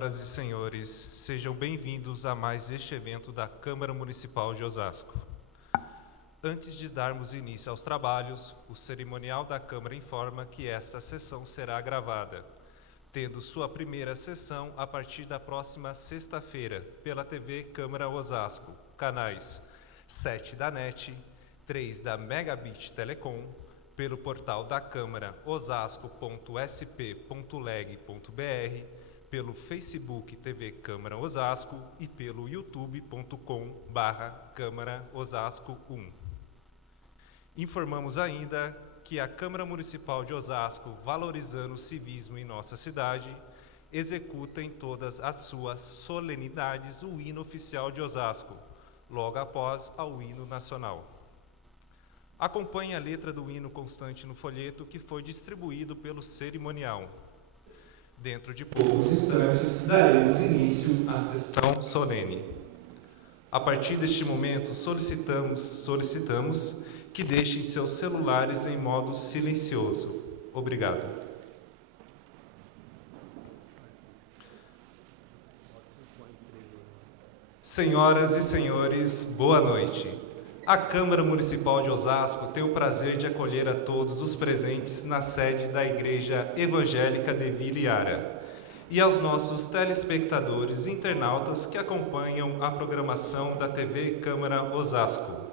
Senhoras e senhores, sejam bem-vindos a mais este evento da Câmara Municipal de Osasco. Antes de darmos início aos trabalhos, o cerimonial da Câmara informa que esta sessão será gravada, tendo sua primeira sessão a partir da próxima sexta-feira, pela TV Câmara Osasco, canais 7 da NET, 3 da Megabit Telecom, pelo portal da Câmara osasco.sp.leg.br, pelo Facebook TV Câmara Osasco e pelo youtube.com/Câmara Osasco 1. Informamos ainda que a Câmara Municipal de Osasco, valorizando o civismo em nossa cidade, executa em todas as suas solenidades o hino oficial de Osasco, logo após ao hino nacional. Acompanhe a letra do hino constante no folheto que foi distribuído pelo cerimonial. Dentro de poucos instantes, daremos início à sessão solene. A partir deste momento, solicitamos que deixem seus celulares em modo silencioso. Obrigado. Senhoras e senhores, boa noite. A Câmara Municipal de Osasco tem o prazer de acolher a todos os presentes na sede da Igreja Evangélica de Vila Iara e aos nossos telespectadores e internautas que acompanham a programação da TV Câmara Osasco.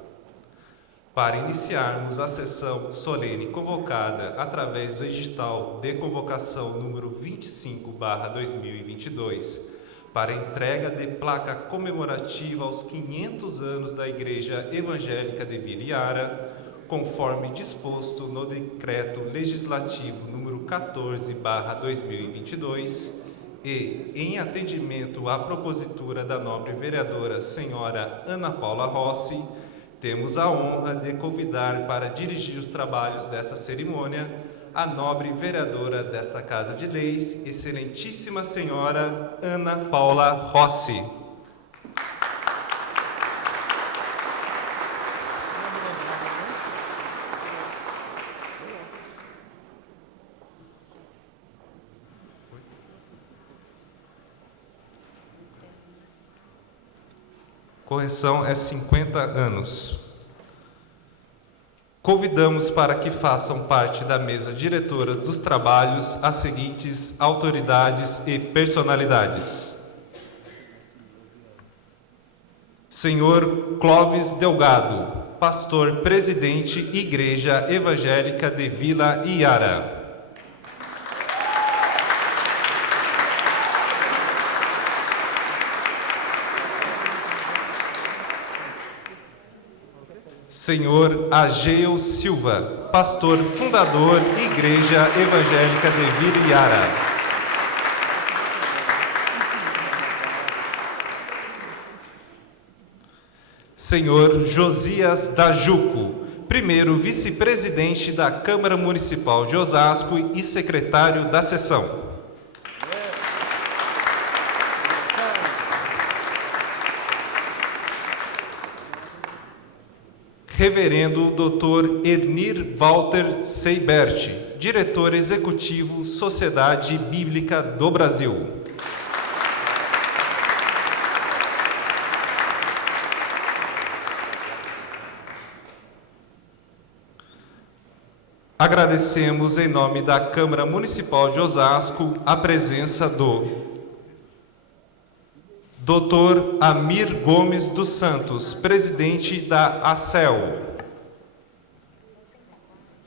Para iniciarmos a sessão solene convocada através do edital de convocação número 25/2022, para a entrega de placa comemorativa aos 500 anos da Igreja Evangélica de Vila Iara, conforme disposto no Decreto Legislativo número 14/2022, e em atendimento à propositura da nobre vereadora senhora Ana Paula Rossi, temos a honra de convidar para dirigir os trabalhos desta cerimônia a nobre vereadora desta Casa de Leis, excelentíssima senhora Ana Paula Rossi. Correção é 50 anos. Convidamos para que façam parte da mesa diretora dos trabalhos as seguintes autoridades e personalidades. Senhor Clóvis Delgado, pastor presidente Igreja Evangélica de Vila Iara. Senhor Ageu Silva, pastor fundador Igreja Evangélica de Vila Iara. Senhor Josias Dajuco, primeiro vice-presidente da Câmara Municipal de Osasco e secretário da sessão. Reverendo Dr. Ernir Walter Seibert, diretor executivo Sociedade Bíblica do Brasil. Agradecemos em nome da Câmara Municipal de Osasco a presença do Dr. Amir Gomes dos Santos, presidente da ACEL.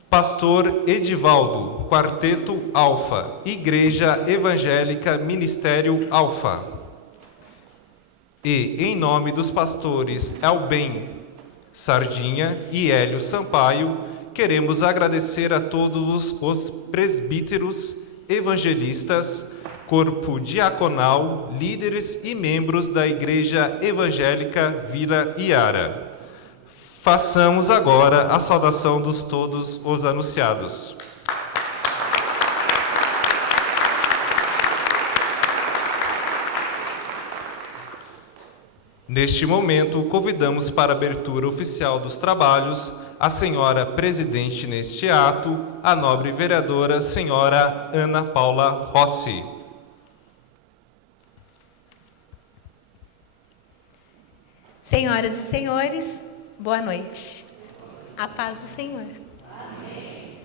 Pastor Edivaldo, Quarteto Alfa, Igreja Evangélica Ministério Alfa. E, em nome dos pastores Elben Sardinha e Hélio Sampaio, queremos agradecer a todos os presbíteros, evangelistas, corpo diaconal, líderes e membros da Igreja Evangélica Vila Iara. Façamos agora a saudação dos todos os anunciados. Neste momento, convidamos para a abertura oficial dos trabalhos a senhora presidente neste ato, a nobre vereadora senhora Ana Paula Rossi. Senhoras e senhores, boa noite. A paz do Senhor. Amém.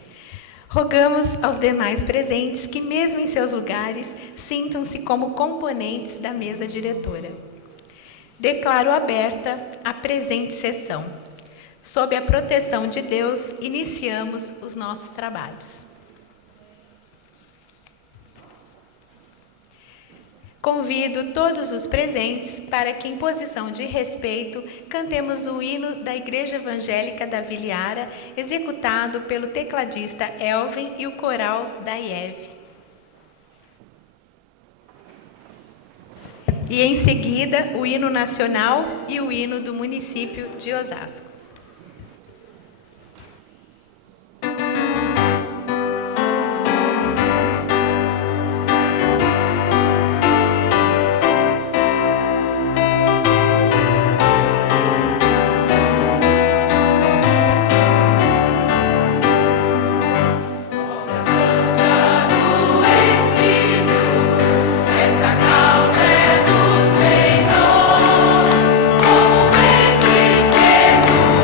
Rogamos aos demais presentes que, mesmo em seus lugares, sintam-se como componentes da mesa diretora. Declaro aberta a presente sessão. Sob a proteção de Deus, iniciamos os nossos trabalhos. Convido todos os presentes para que, em posição de respeito, cantemos o hino da Igreja Evangélica da Viliara, executado pelo tecladista Elvin e o coral da IEV. E, em seguida, o hino nacional e o hino do município de Osasco. Como vento e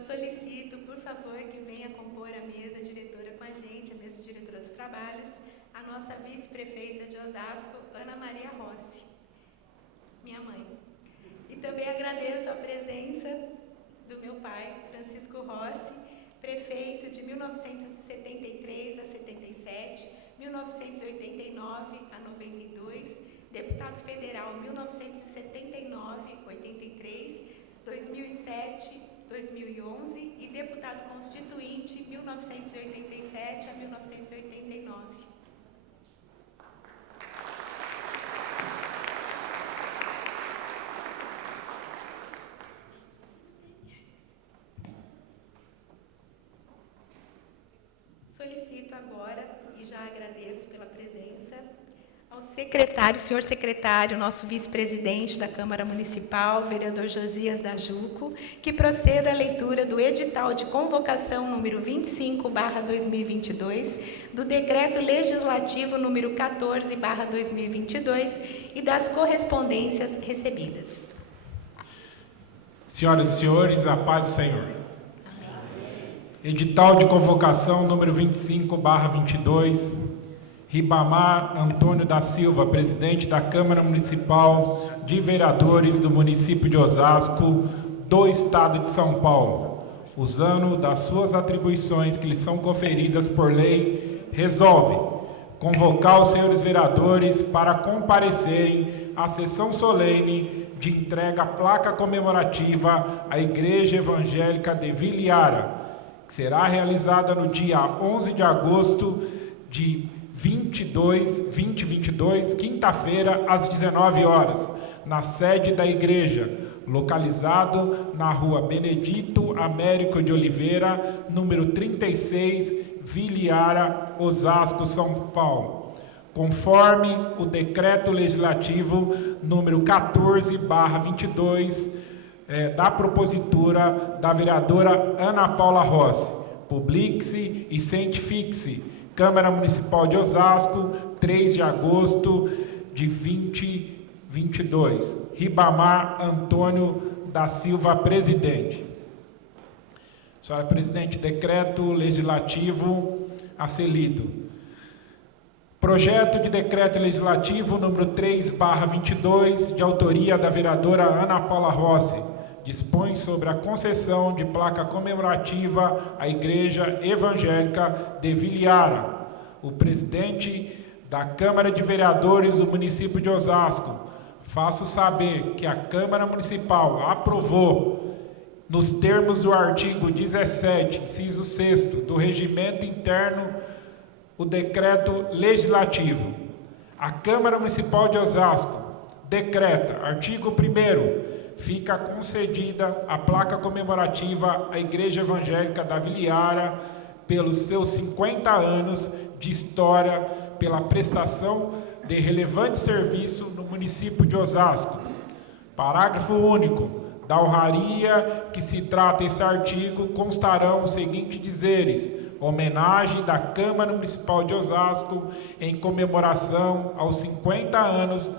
solicito, por favor, que venha compor a mesa diretora com a gente, a mesa diretora dos trabalhos, a nossa vice-prefeita de Osasco, Ana Maria Rossi, minha mãe. E também agradeço a presença do meu pai, Francisco Rossi, prefeito de 1973 a 77, 1989 a 92, deputado federal 1979 a 83, 2007, 2011 e deputado constituinte 1987 a 1989. Solicito agora, e já agradeço pela presença, ao secretário, senhor secretário, nosso vice-presidente da Câmara Municipal, vereador Josias da Juco, que proceda à leitura do edital de convocação número 25/2022, do decreto legislativo número 14/2022 e das correspondências recebidas. Senhoras e senhores, a paz do Senhor. Edital de convocação número 25/22, Ribamar Antônio da Silva, presidente da Câmara Municipal de Vereadores do município de Osasco, do Estado de São Paulo, usando das suas atribuições que lhe são conferidas por lei, resolve convocar os senhores vereadores para comparecerem à sessão solene de entrega à placa comemorativa à Igreja Evangélica de Vila Iara, que será realizada no dia 11 de agosto de 2022, quinta-feira, às 19 horas, na sede da igreja, localizado na rua Benedito Américo de Oliveira, número 36, Vila Iara, Osasco, São Paulo, conforme o decreto legislativo número 14/22, da propositura da vereadora Ana Paula Rossi. Publique-se e cientifique-se. Câmara Municipal de Osasco, 3 de agosto de 2022. Ribamar Antônio da Silva, presidente. Senhora presidente, decreto legislativo a ser lido. Projeto de decreto legislativo número 3/22, de autoria da vereadora Ana Paula Rossi, dispõe sobre a concessão de placa comemorativa à Igreja Evangélica de Vila Iara. O presidente da Câmara de Vereadores do município de Osasco, faço saber que a Câmara Municipal aprovou, nos termos do artigo 17, inciso 6º, do Regimento Interno, o decreto legislativo. A Câmara Municipal de Osasco decreta, artigo 1º, fica concedida a placa comemorativa à Igreja Evangélica da Vila Iara pelos seus 50 anos de história, pela prestação de relevante serviço no município de Osasco. Parágrafo único. Da honraria que se trata esse artigo constarão os seguintes dizeres: homenagem da Câmara Municipal de Osasco em comemoração aos 50 anos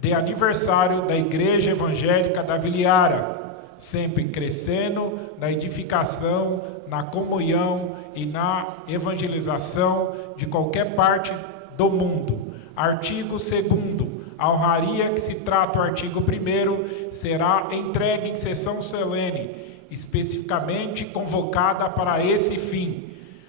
de aniversário da Igreja Evangélica da Vila Iara, sempre crescendo na edificação, na comunhão e na evangelização de qualquer parte do mundo. Artigo 2º. A honraria que se trata o artigo 1º será entregue em sessão solene, especificamente convocada para esse fim.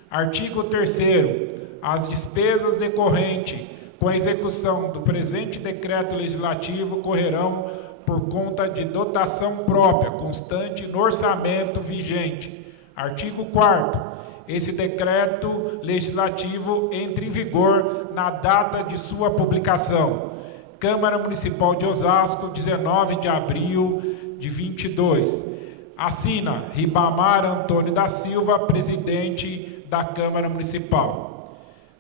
Artigo 3º. As despesas decorrentes com a execução do presente decreto legislativo correrão por conta de dotação própria, constante no orçamento vigente. Artigo 4º. Esse decreto legislativo entra em vigor na data de sua publicação. Câmara Municipal de Osasco, 19 de abril de 22. Assina Ribamar Antônio da Silva, presidente da Câmara Municipal.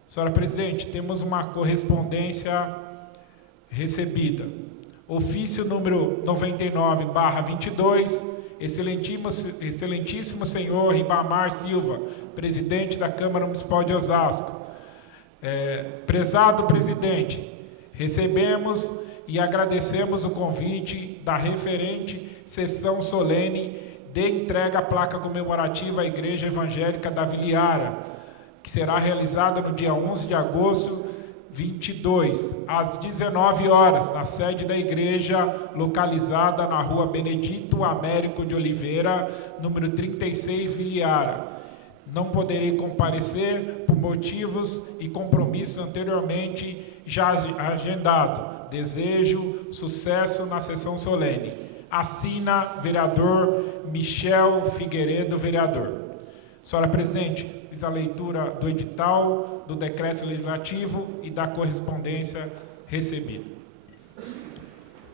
Senhora presidente, temos uma correspondência recebida. Ofício número 99/22, excelentíssimo senhor Ribamar Silva, presidente da Câmara Municipal de Osasco. Prezado presidente, recebemos e agradecemos o convite da referente sessão solene dê entrega à placa comemorativa à Igreja Evangélica da Viliara, que será realizada no dia 11 de agosto 22, às 19 horas, na sede da igreja, localizada na rua Benedito Américo de Oliveira, número 36, Viliara. Não poderei comparecer por motivos e compromissos anteriormente já agendado. Desejo sucesso na sessão solene. Assina vereador Michel Figueiredo, vereador. Senhora presidente, fiz a leitura do edital, do decreto legislativo e da correspondência recebida.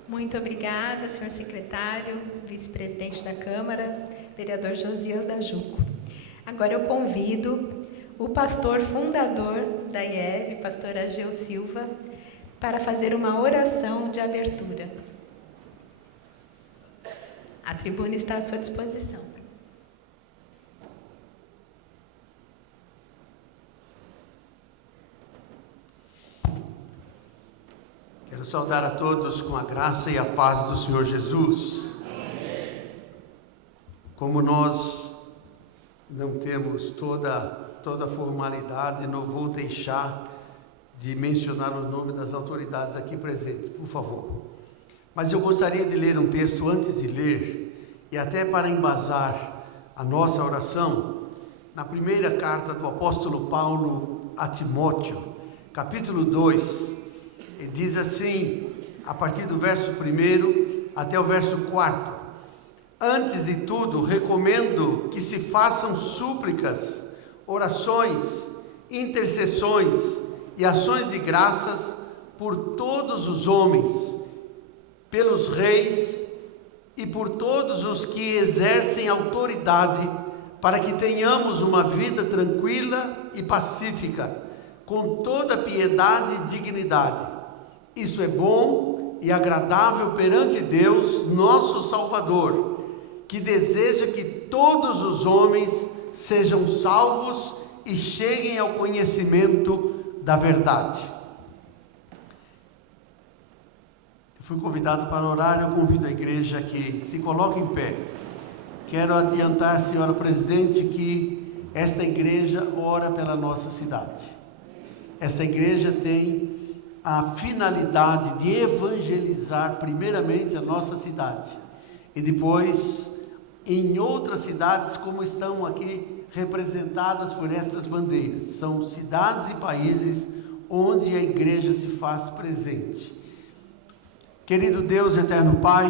Muito obrigada, senhor secretário, vice-presidente da Câmara, vereador Josias da Juco. Agora eu convido o pastor fundador da IEV, pastor Ageu Silva, para fazer uma oração de abertura. A tribuna está à sua disposição. Quero saudar a todos com a graça e a paz do Senhor Jesus. Amém. Como nós não temos toda a formalidade, não vou deixar de mencionar o nome das autoridades aqui presentes, por favor. Mas eu gostaria de ler um texto antes de ler, e até para embasar a nossa oração, na primeira carta do apóstolo Paulo a Timóteo, capítulo 2, ele diz assim, a partir do verso 1 até o verso 4: Antes de tudo, recomendo que se façam súplicas, orações, intercessões e ações de graças por todos os homens, pelos reis e por todos os que exercem autoridade, para que tenhamos uma vida tranquila e pacífica, com toda piedade e dignidade. Isso é bom e agradável perante Deus, nosso Salvador, que deseja que todos os homens sejam salvos e cheguem ao conhecimento da verdade. Eu fui convidado para orar, eu convido a igreja que se coloque em pé. Quero adiantar, senhora presidente, que esta igreja ora pela nossa cidade. Esta igreja tem a finalidade de evangelizar primeiramente a nossa cidade e depois em outras cidades, como estão aqui representadas por estas bandeiras. São cidades e países onde a igreja se faz presente. Querido Deus, eterno Pai,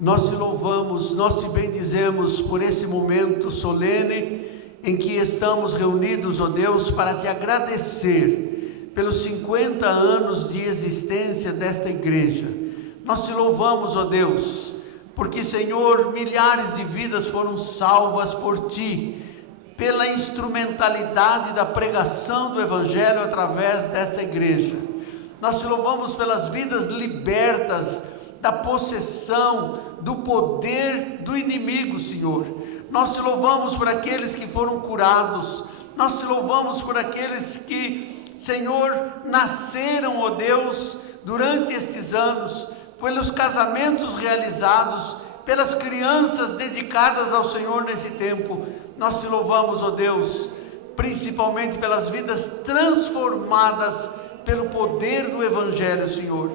nós te louvamos, nós te bendizemos por esse momento solene em que estamos reunidos, ó Deus, para te agradecer pelos 50 anos de existência desta igreja. Nós te louvamos, ó Deus, porque, Senhor, milhares de vidas foram salvas por Ti, pela instrumentalidade da pregação do Evangelho através desta igreja. Nós te louvamos pelas vidas libertas da possessão, do poder do inimigo, Senhor. Nós te louvamos por aqueles que foram curados. Nós te louvamos por aqueles que, Senhor, nasceram, ó Deus, durante estes anos, pelos casamentos realizados, pelas crianças dedicadas ao Senhor nesse tempo. Nós te louvamos, ó Deus, principalmente pelas vidas transformadas pelo poder do Evangelho, Senhor.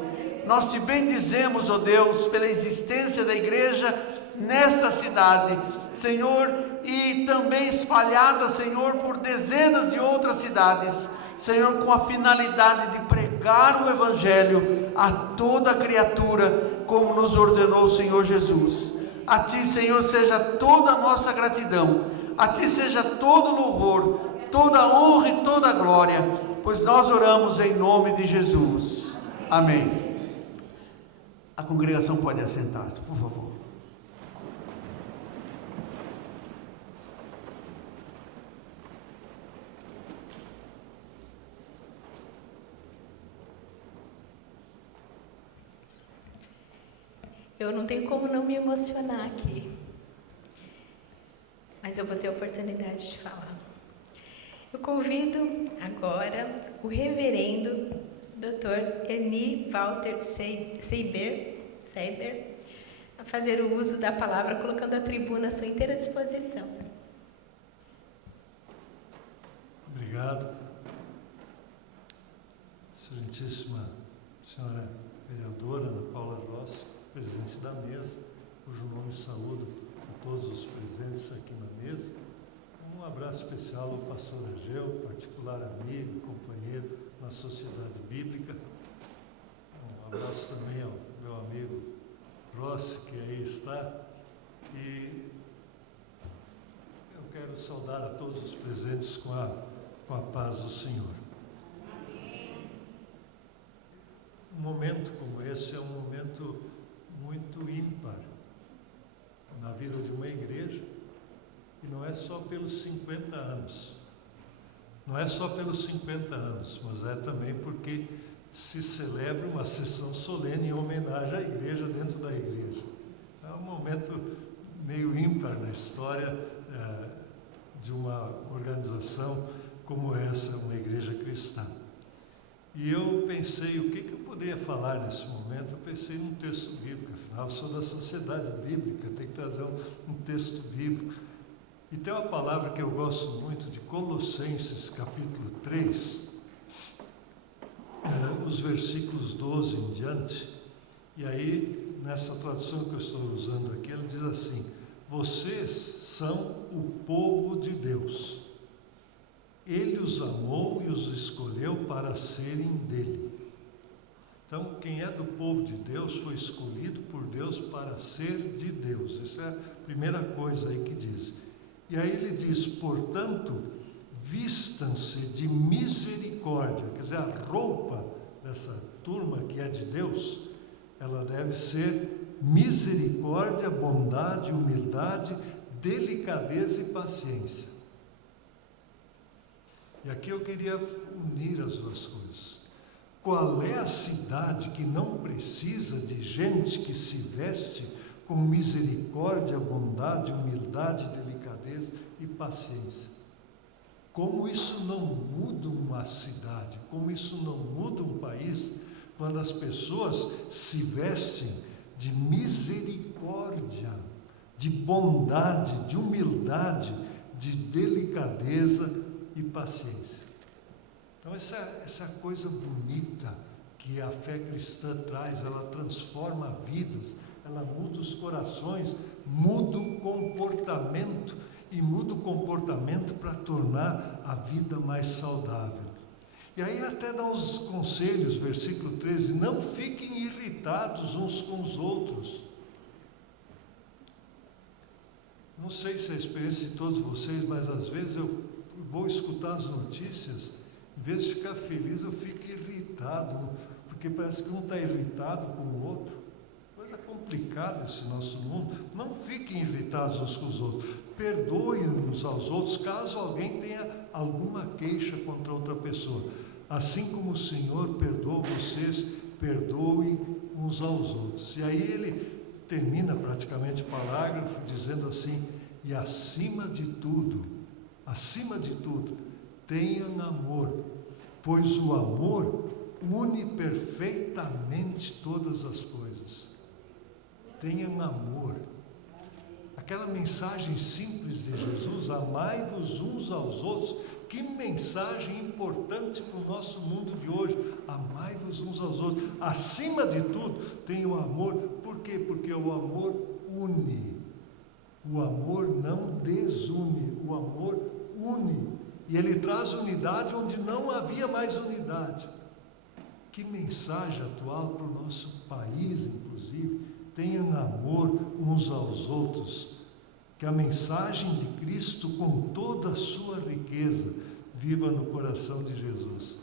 Nós te bendizemos, ó Deus, pela existência da igreja nesta cidade, Senhor, e também espalhada, Senhor, por dezenas de outras cidades, Senhor, com a finalidade de pregar o Evangelho a toda criatura, como nos ordenou o Senhor Jesus. A Ti, Senhor, seja toda a nossa gratidão, a Ti seja todo louvor, toda honra e toda glória, pois nós oramos em nome de Jesus. Amém. A congregação pode assentar-se, por favor. Eu não tenho como não me emocionar aqui, mas eu vou ter a oportunidade de falar. Eu convido agora o reverendo Dr. Ernie Walter Seiber, a fazer o uso da palavra, colocando a tribuna à sua inteira disposição. Obrigado. Excelentíssima senhora vereadora Ana Paula Rossi, presidente da mesa, cujo nome saúdo a todos os presentes aqui na mesa. Um abraço especial ao pastor Ageu, particular amigo, companheiro na Sociedade Bíblica. Um abraço também ao meu amigo Rossi, que aí está. E eu quero saudar a todos os presentes com a paz do Senhor. Um momento como esse é um momento muito ímpar na vida de uma igreja, e não é só pelos 50 anos. Não é só pelos 50 anos, mas é também porque se celebra uma sessão solene em homenagem à igreja dentro da igreja. É um momento meio ímpar na história de uma organização como essa, uma igreja cristã. E eu pensei, o que eu poderia falar nesse momento? Eu pensei num texto bíblico, afinal eu sou da Sociedade Bíblica, tem que trazer um texto bíblico. E tem uma palavra que eu gosto muito, de Colossenses, capítulo 3, os versículos 12 em diante. E aí, nessa tradução que eu estou usando aqui, ele diz assim: vocês são o povo de Deus. Ele os amou e os escolheu para serem dele. Então, quem é do povo de Deus foi escolhido por Deus para ser de Deus. Essa é a primeira coisa aí que diz. E aí ele diz, portanto, vistam-se de misericórdia. Quer dizer, a roupa dessa turma que é de Deus, ela deve ser misericórdia, bondade, humildade, delicadeza e paciência. E aqui eu queria unir as duas coisas. Qual é a cidade que não precisa de gente que se veste com misericórdia, bondade, humildade, delicadeza e paciência? Como isso não muda uma cidade, como isso não muda um país, quando as pessoas se vestem de misericórdia, de bondade, de humildade, de delicadeza e paciência. Então essa coisa bonita que a fé cristã traz, ela transforma vidas, ela muda os corações, muda o comportamento, e muda o comportamento para tornar a vida mais saudável. E aí até dá uns conselhos, versículo 13, não fiquem irritados uns com os outros. Não sei se é a experiência de todos vocês, mas às vezes eu vou escutar as notícias, em vez de ficar feliz, eu fico irritado, porque parece que um está irritado com o outro. Coisa complicada esse nosso mundo. Não fiquem irritados uns com os outros. Perdoem uns aos outros, caso alguém tenha alguma queixa contra outra pessoa. Assim como o Senhor perdoa vocês, perdoem uns aos outros. E aí ele termina praticamente o parágrafo dizendo assim, e acima de tudo, tenham amor, pois o amor une perfeitamente todas as coisas. Tenham amor. Aquela mensagem simples de Jesus, amai-vos uns aos outros. Que mensagem importante para o nosso mundo de hoje. Amai-vos uns aos outros. Acima de tudo, tenham amor. Por quê? Porque o amor une. O amor não desune. O amor une. E ele traz unidade onde não havia mais unidade. Que mensagem atual para o nosso país, inclusive. Tenham amor uns aos outros. Que a mensagem de Cristo, com toda a sua riqueza, viva no coração de Jesus.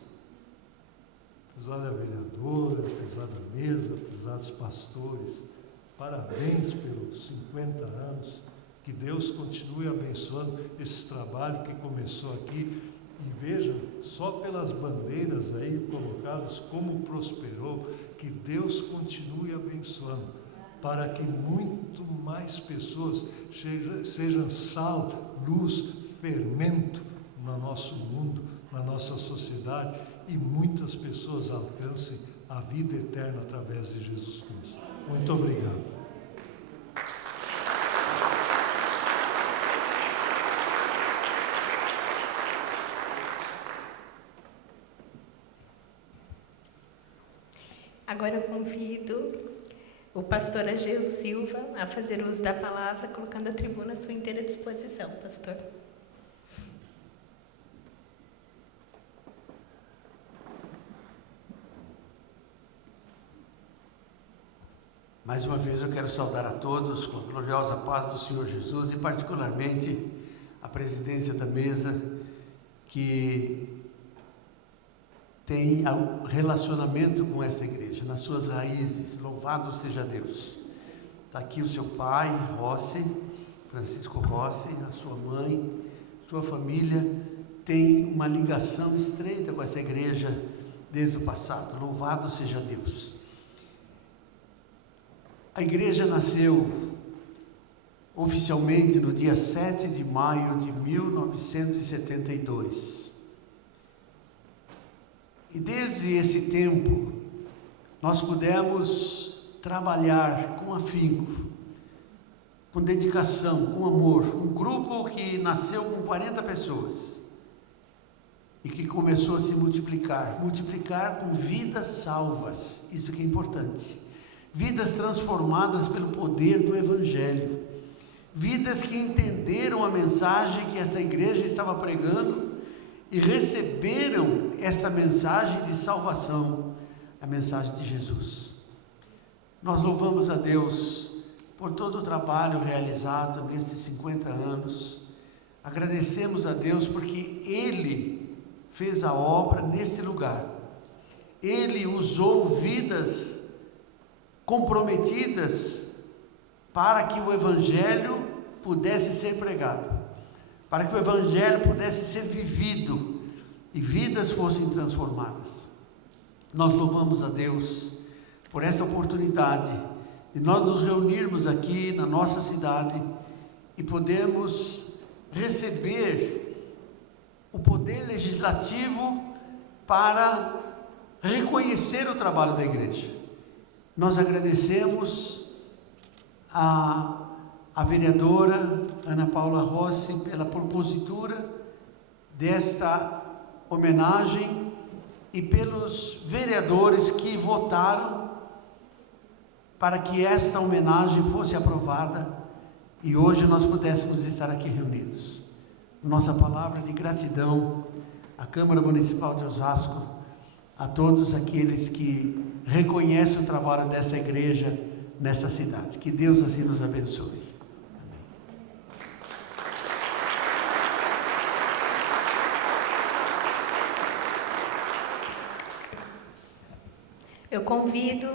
Prezada vereadora, prezada mesa, prezados pastores, parabéns pelos 50 anos. Que Deus continue abençoando esse trabalho que começou aqui. E vejam, só pelas bandeiras aí colocadas, como prosperou. Que Deus continue abençoando, para que muito mais pessoas sejam sal, luz, fermento no nosso mundo, na nossa sociedade, e muitas pessoas alcancem a vida eterna através de Jesus Cristo. Muito obrigado. Agora eu convido o pastor Ageu Silva a fazer uso da palavra, colocando a tribuna à sua inteira disposição, pastor. Mais uma vez eu quero saudar a todos com a gloriosa paz do Senhor Jesus e particularmente a presidência da mesa que tem relacionamento com esta igreja, nas suas raízes. Louvado seja Deus. Está aqui o seu pai, Rossi, Francisco Rossi, a sua mãe, sua família tem uma ligação estreita com essa igreja desde o passado. Louvado seja Deus. A igreja nasceu oficialmente no dia 7 de maio de 1972. E desde esse tempo, nós pudemos trabalhar com afinco, com dedicação, com amor. Um grupo que nasceu com 40 pessoas e que começou a se multiplicar com vidas salvas, isso que é importante. Vidas transformadas pelo poder do Evangelho, vidas que entenderam a mensagem que esta igreja estava pregando e receberam esta mensagem de salvação, a mensagem de Jesus. Nós louvamos a Deus por todo o trabalho realizado nestes 50 anos, agradecemos a Deus porque Ele fez a obra nesse lugar, Ele usou vidas comprometidas para que o Evangelho pudesse ser pregado, para que o Evangelho pudesse ser vivido e vidas fossem transformadas. Nós louvamos a Deus por essa oportunidade de nós nos reunirmos aqui na nossa cidade e podermos receber o poder legislativo para reconhecer o trabalho da igreja. Nós agradecemos a vereadora Ana Paula Rossi pela propositura desta homenagem e pelos vereadores que votaram para que esta homenagem fosse aprovada e hoje nós pudéssemos estar aqui reunidos. Nossa palavra de gratidão à Câmara Municipal de Osasco, a todos aqueles que reconhecem o trabalho dessa igreja nessa cidade. Que Deus assim nos abençoe. Eu convido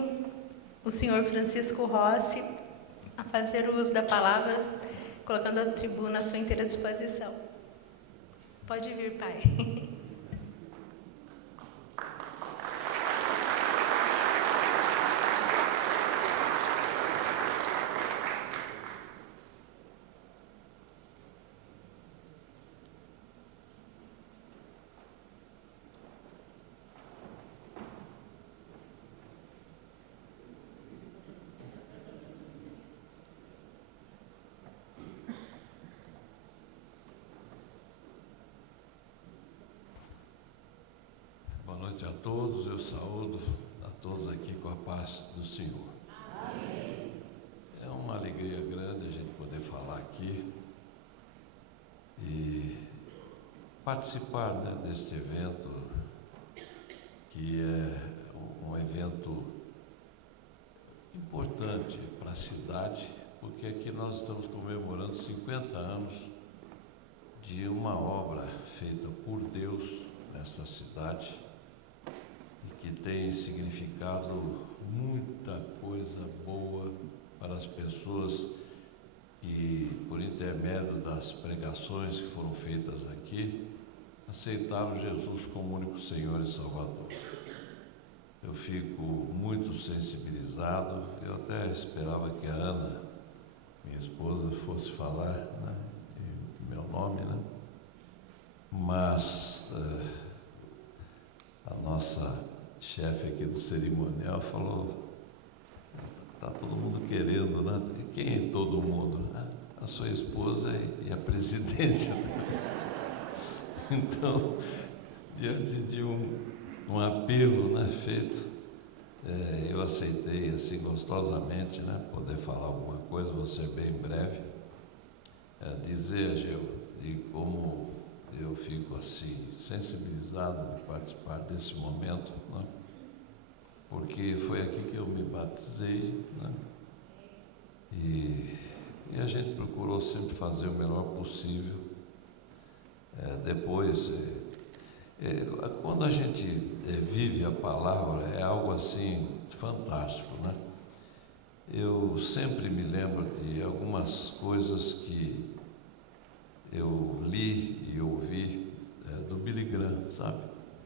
o senhor Francisco Rossi a fazer uso da palavra, colocando a tribuna à sua inteira disposição. Pode vir, pai. Boa noite a todos, eu saúdo a todos aqui com a paz do Senhor. Amém. É uma alegria grande a gente poder falar aqui e participar, deste evento, que é um evento importante para a cidade, porque aqui nós estamos comemorando 50 anos de uma obra feita por Deus nesta cidade, que tem significado muita coisa boa para as pessoas que, por intermédio das pregações que foram feitas aqui, aceitaram Jesus como único Senhor e Salvador. Eu fico muito sensibilizado. Eu até esperava que a Ana, minha esposa, fosse falar, em meu nome, mas a nossa chefe aqui do cerimonial falou: está todo mundo querendo, Quem é todo mundo? A sua esposa e a presidente. Então, diante de um apelo, feito, eu aceitei assim gostosamente, né, poder falar alguma coisa, vou ser bem breve. Dizer, Ageu, de como eu fico assim sensibilizado de participar desse momento, né, porque foi aqui que eu me batizei, né, e a gente procurou sempre fazer o melhor possível. Depois, quando a gente vive a palavra, é algo assim fantástico, né? Eu sempre me lembro de algumas coisas que eu li e ouvi do Billy Graham, sabe?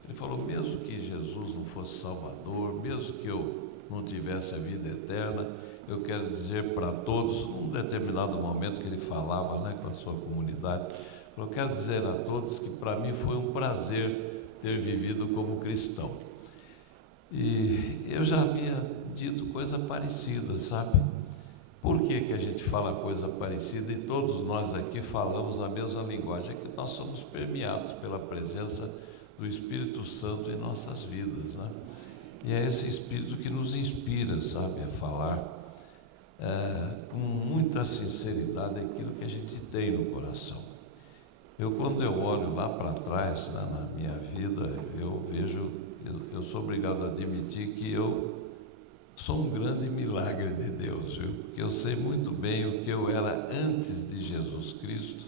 Ele falou, mesmo que Jesus não fosse Salvador, mesmo que eu não tivesse a vida eterna, eu quero dizer para todos, num determinado momento que ele falava, né, com a sua comunidade, eu quero dizer a todos que para mim foi um prazer ter vivido como cristão. E eu já havia dito coisa parecida, sabe? Por que a gente fala coisa parecida e todos nós aqui falamos a mesma linguagem? É que nós somos permeados pela presença do Espírito Santo em nossas vidas, né? E é esse Espírito que nos inspira, sabe, a falar com muita sinceridade aquilo que a gente tem no coração. Quando eu olho lá para trás, né, na minha vida, eu vejo, eu sou obrigado a admitir que eu sou um grande milagre de Deus, viu? Porque eu sei muito bem o que eu era antes de Jesus Cristo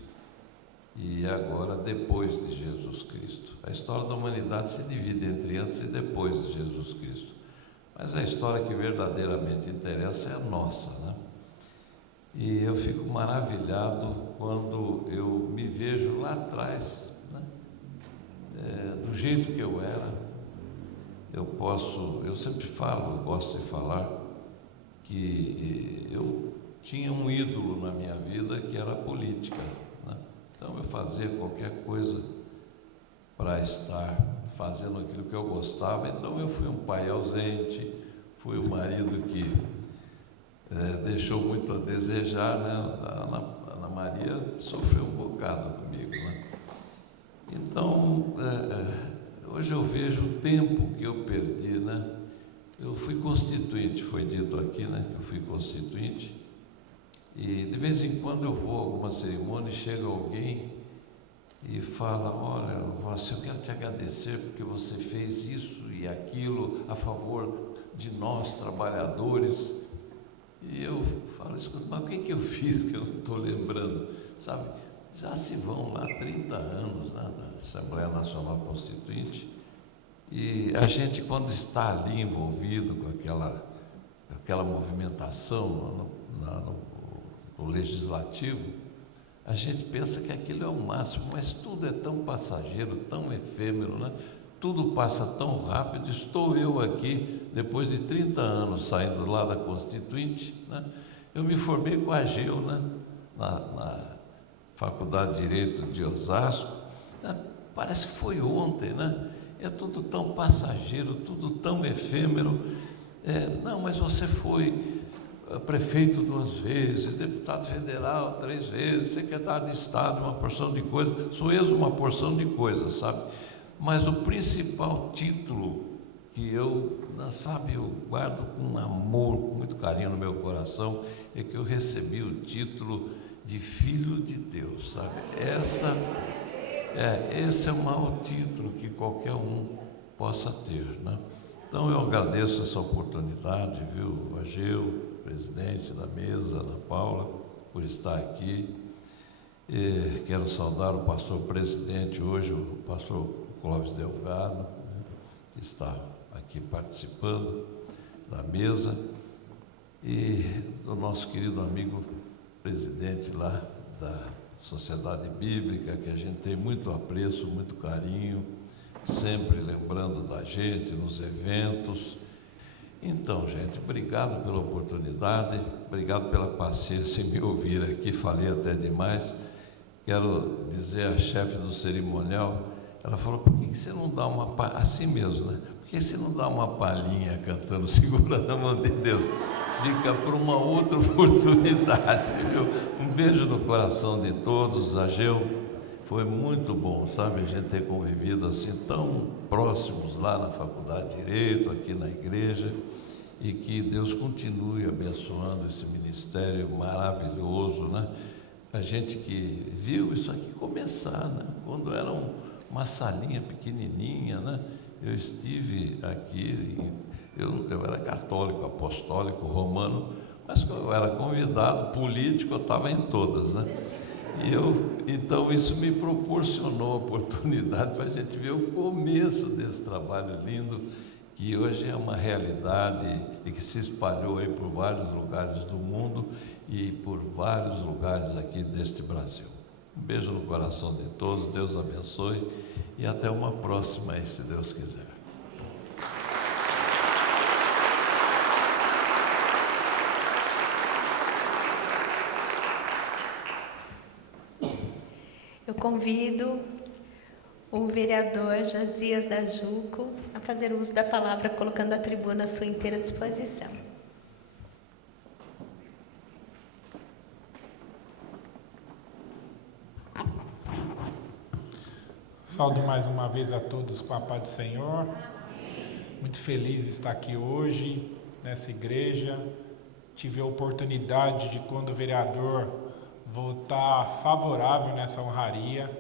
e agora depois de Jesus Cristo. A história da humanidade se divide entre antes e depois de Jesus Cristo, mas a história que verdadeiramente interessa é a nossa, né? E eu fico maravilhado quando eu me vejo lá atrás, né? Do jeito que eu era. Eu sempre falo, eu gosto de falar, que eu tinha um ídolo na minha vida que era a política, né? Então eu fazia qualquer coisa para estar fazendo aquilo que eu gostava. Então eu fui um pai ausente, fui um marido que deixou muito a desejar, né? A Ana Maria sofreu um bocado comigo, né? Então, hoje eu vejo o tempo que eu perdi, né? Eu fui constituinte, foi dito aqui, né, que eu fui constituinte, e de vez em quando eu vou a alguma cerimônia e chega alguém e fala, olha, eu quero te agradecer porque você fez isso e aquilo a favor de nós, trabalhadores. E eu falo, mas o que eu fiz que eu não estou lembrando? Sabe, já se vão lá 30 anos, né, da Assembleia Nacional Constituinte, e a gente, quando está ali envolvido com aquela movimentação no legislativo, a gente pensa que aquilo é o máximo, mas tudo é tão passageiro, tão efêmero, né? Tudo passa tão rápido. Estou eu aqui, depois de 30 anos saindo lá da Constituinte, né? Eu me formei com a Ageu, né? na Faculdade de Direito de Osasco, né? Parece que foi ontem, né? É tudo tão passageiro, tudo tão efêmero. Não, mas você foi prefeito 2 vezes, deputado federal 3 vezes, secretário de Estado, uma porção de coisas, sou eu uma porção de coisas, sabe? Mas o principal título que eu guardo com amor, com muito carinho no meu coração, é que eu recebi o título de Filho de Deus, sabe? Esse é o maior título que qualquer um possa ter, né? Então eu agradeço essa oportunidade, viu, Ageu, presidente da mesa, Ana Paula, por estar aqui. E quero saudar o pastor presidente hoje, o pastor Clóvis Delgado, né, que está aqui participando da mesa, e do nosso querido amigo presidente lá da Sociedade Bíblica, que a gente tem muito apreço, muito carinho, sempre lembrando da gente nos eventos. Então, gente, obrigado pela oportunidade, obrigado pela paciência em me ouvir aqui, falei até demais. Quero dizer à chefe do cerimonial, ela falou, por que você não dá uma palhinha, assim mesmo, né? Por que você não dá uma palhinha cantando Segurando a Mão de Deus? Fica por uma outra oportunidade, viu? Um beijo no coração de todos. Ageu, foi muito bom, sabe, a gente ter convivido assim tão próximos lá na Faculdade de Direito, aqui na igreja. e que Deus continue abençoando esse ministério maravilhoso, né? A gente que viu isso aqui começar, né? Quando era uma salinha pequenininha, né? Eu estive aqui, eu era católico, apostólico, romano, mas quando eu era convidado político, eu estava em todas, né? Então isso me proporcionou a oportunidade para a gente ver o começo desse trabalho lindo, que hoje é uma realidade e que se espalhou aí por vários lugares do mundo e por vários lugares aqui deste Brasil. Um beijo no coração de todos, Deus abençoe e até uma próxima aí, se Deus quiser. Eu convido o vereador Josias da Juco a fazer uso da palavra, colocando a tribuna à sua inteira disposição. Saúdo mais uma vez a todos com a paz do Senhor. Muito feliz de estar aqui hoje, nessa igreja. Tive a oportunidade de, quando vereador, votar favorável nessa honraria.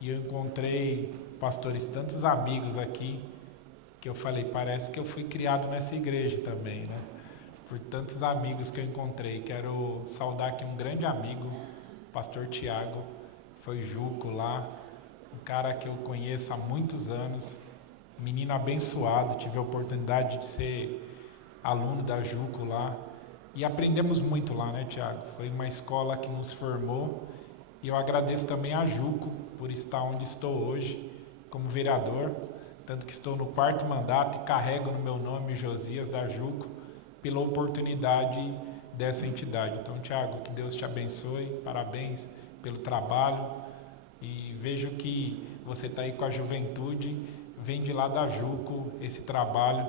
E eu encontrei, pastores, tantos amigos aqui, que eu falei, parece que eu fui criado nessa igreja também, né? Por tantos amigos que eu encontrei. Quero saudar aqui um grande amigo, pastor Tiago, foi Juco lá, um cara que eu conheço há muitos anos, menino abençoado, tive a oportunidade de ser aluno da Juco lá, e aprendemos muito lá, né, Tiago? Foi uma escola que nos formou, e eu agradeço também a Juco por estar onde estou hoje, como vereador, tanto que estou no 4º mandato e carrego no meu nome Josias da Juco, pela oportunidade dessa entidade. Então, Tiago, que Deus te abençoe, parabéns pelo trabalho, e vejo que você está aí com a juventude, vem de lá da Juco esse trabalho,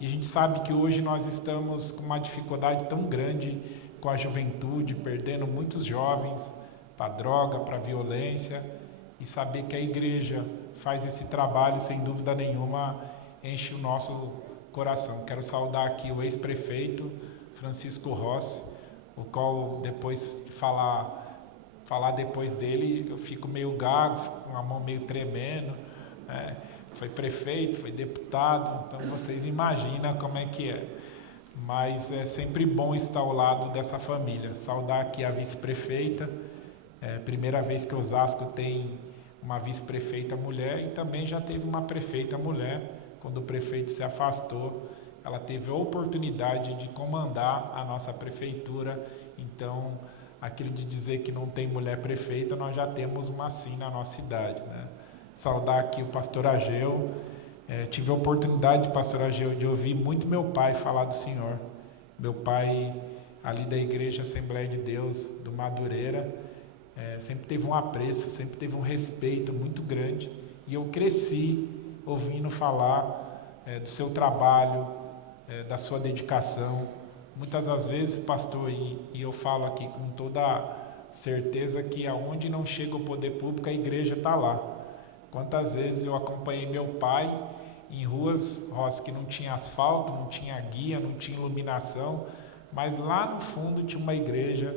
e a gente sabe que hoje nós estamos com uma dificuldade tão grande com a juventude, perdendo muitos jovens para droga, para violência, e saber que a igreja faz esse trabalho, sem dúvida nenhuma, enche o nosso coração. Quero saudar aqui o ex-prefeito Francisco Rossi, o qual depois de falar depois dele, eu fico meio gago, fico com a mão meio tremendo, foi prefeito, foi deputado, então vocês imaginam como é que é. Mas é sempre bom estar ao lado dessa família. Saudar aqui a vice-prefeita, primeira vez que Osasco tem uma vice-prefeita mulher, e também já teve uma prefeita mulher. Quando o prefeito se afastou, ela teve a oportunidade de comandar a nossa prefeitura. Então, aquilo de dizer que não tem mulher prefeita, nós já temos uma assim na nossa cidade, né? Saudar aqui o pastor Ageu. Tive a oportunidade, pastor Ageu, de ouvir muito meu pai falar do Senhor. Meu pai, ali da Igreja Assembleia de Deus, do Madureira, sempre teve um apreço, sempre teve um respeito muito grande. E eu cresci ouvindo falar do seu trabalho, da sua dedicação. Muitas das vezes, pastor, e eu falo aqui com toda certeza que aonde não chega o poder público, a igreja está lá. Quantas vezes eu acompanhei meu pai em ruas que não tinha asfalto, não tinha guia, não tinha iluminação, mas lá no fundo tinha uma igreja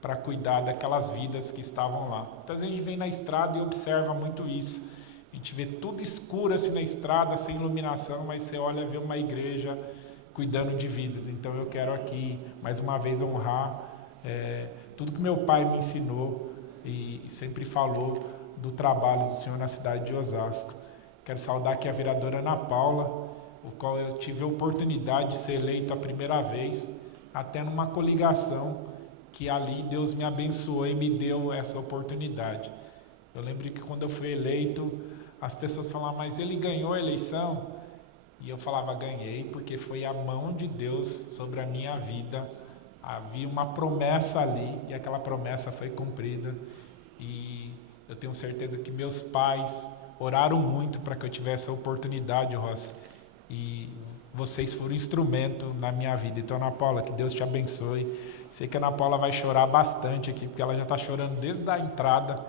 para cuidar daquelas vidas que estavam lá. Muitas vezes a gente vem na estrada e observa muito isso. A gente vê tudo escuro assim na estrada, sem iluminação, mas você olha e vê uma igreja cuidando de vidas. Então eu quero aqui, mais uma vez, honrar tudo que meu pai me ensinou e sempre falou do trabalho do Senhor na cidade de Osasco. Quero saudar aqui a vereadora Ana Paula, o qual eu tive a oportunidade de ser eleito a primeira vez, até numa coligação, que ali Deus me abençoou e me deu essa oportunidade. Eu lembro que quando eu fui eleito, as pessoas falavam, mas ele ganhou a eleição? E eu falava, ganhei, porque foi a mão de Deus sobre a minha vida. Havia uma promessa ali, e aquela promessa foi cumprida. E eu tenho certeza que meus pais oraram muito para que eu tivesse a oportunidade, Rossi. E vocês foram instrumento na minha vida. Então, Ana Paula, que Deus te abençoe. Sei que a Ana Paula vai chorar bastante aqui, porque ela já está chorando desde a entrada,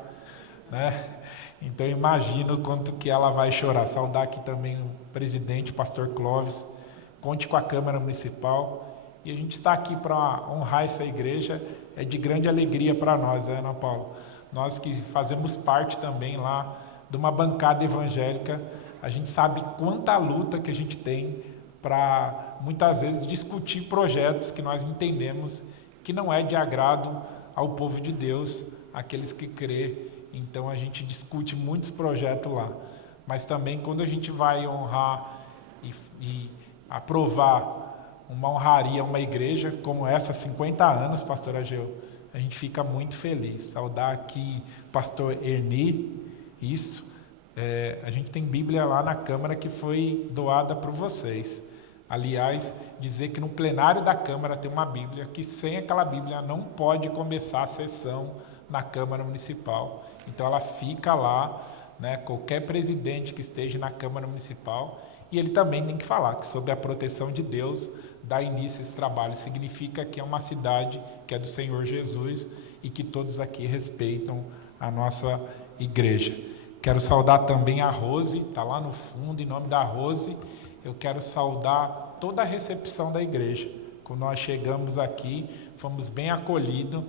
né? Então, imagino o quanto que ela vai chorar. Saudar aqui também o presidente, o pastor Clóvis, conte com a Câmara Municipal. E a gente está aqui para honrar essa igreja, é de grande alegria para nós, né, Ana Paula? Nós que fazemos parte também lá de uma bancada evangélica, a gente sabe quanta luta que a gente tem para, muitas vezes, discutir projetos que nós entendemos que não é de agrado ao povo de Deus, aqueles que crê. Então a gente discute muitos projetos lá. Mas também quando a gente vai honrar e aprovar uma honraria a uma igreja como essa, 50 anos, pastor Ageu, a gente fica muito feliz. Saudar aqui pastor Erni, isso. A gente tem Bíblia lá na Câmara que foi doada por vocês. Aliás, dizer que no plenário da Câmara tem uma Bíblia, que sem aquela Bíblia não pode começar a sessão na Câmara Municipal. Então ela fica lá, né, qualquer presidente que esteja na Câmara Municipal, e ele também tem que falar que sob a proteção de Deus dá início a esse trabalho. Significa que é uma cidade que é do Senhor Jesus e que todos aqui respeitam a nossa igreja. Quero saudar também a Rose, está lá no fundo, em nome da Rose. Eu quero saudar toda a recepção da igreja. Quando nós chegamos aqui, fomos bem acolhidos,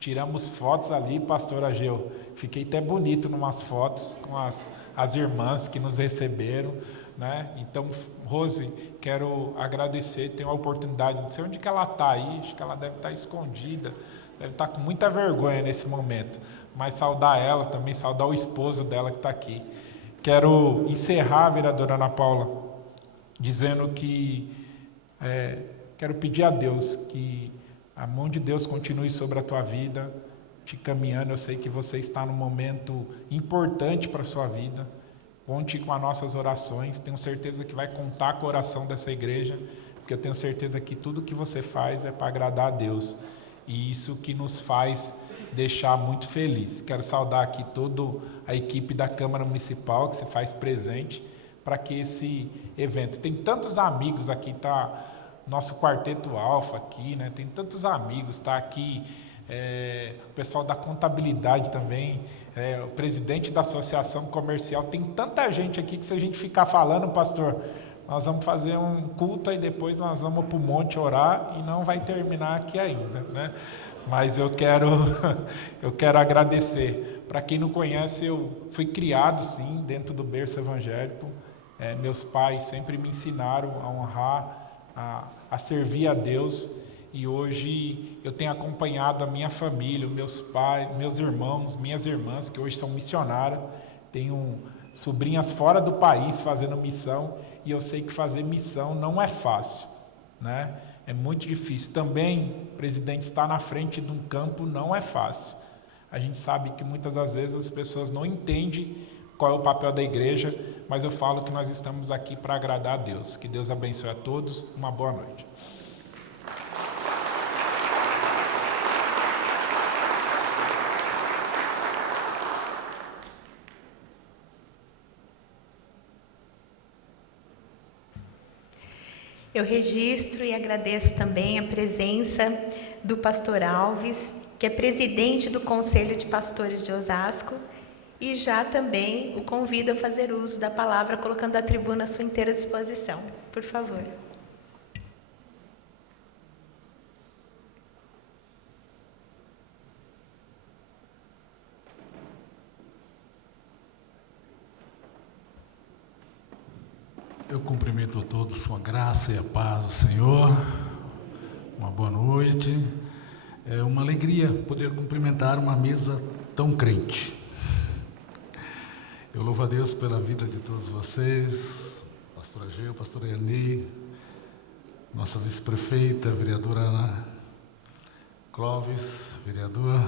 tiramos fotos ali, pastor Ageu. Fiquei até bonito em umas fotos com as irmãs que nos receberam, né? Então, Rose, quero agradecer, tenho a oportunidade, não sei onde que ela está aí, acho que ela deve estar escondida, deve estar com muita vergonha nesse momento, mas saudar ela também, saudar o esposo dela que está aqui. Quero encerrar, vereadora Ana Paula, dizendo que quero pedir a Deus que a mão de Deus continue sobre a tua vida, te caminhando. Eu sei que você está num momento importante para a sua vida. Conte com as nossas orações. Tenho certeza que vai contar com a oração dessa igreja, porque eu tenho certeza que tudo que você faz é para agradar a Deus. E isso que nos faz deixar muito feliz. Quero saudar aqui toda a equipe da Câmara Municipal que se faz presente para que esse evento... Tem tantos amigos aqui, tá? Nosso quarteto alfa aqui, né? Tem tantos amigos, tá aqui o pessoal da contabilidade também, o presidente da associação comercial. Tem tanta gente aqui que se a gente ficar falando, pastor, nós vamos fazer um culto e depois nós vamos para o monte orar e não vai terminar aqui ainda, né? Mas eu quero agradecer. Para quem não conhece, eu fui criado, sim, dentro do berço evangélico. Meus pais sempre me ensinaram a honrar, a servir a Deus, e hoje eu tenho acompanhado a minha família, meus pais, meus irmãos, minhas irmãs, que hoje são missionárias. Tenho sobrinhas fora do país fazendo missão, e eu sei que fazer missão não é fácil, né? É muito difícil. Também, presidente, estar na frente de um campo não é fácil. A gente sabe que muitas das vezes as pessoas não entendem qual é o papel da igreja, mas eu falo que nós estamos aqui para agradar a Deus. Que Deus abençoe a todos. Uma boa noite. Eu registro e agradeço também a presença do pastor Alves, que é presidente do Conselho de Pastores de Osasco, e já também o convido a fazer uso da palavra, colocando a tribuna à sua inteira disposição. Por favor. Eu cumprimento a todos com a graça e a paz do Senhor. Uma boa noite. É uma alegria poder cumprimentar uma mesa tão crente. Eu louvo a Deus pela vida de todos vocês, pastor Ageu, pastor Erni, nossa vice-prefeita, vereadora Ana Clóvis, vereador.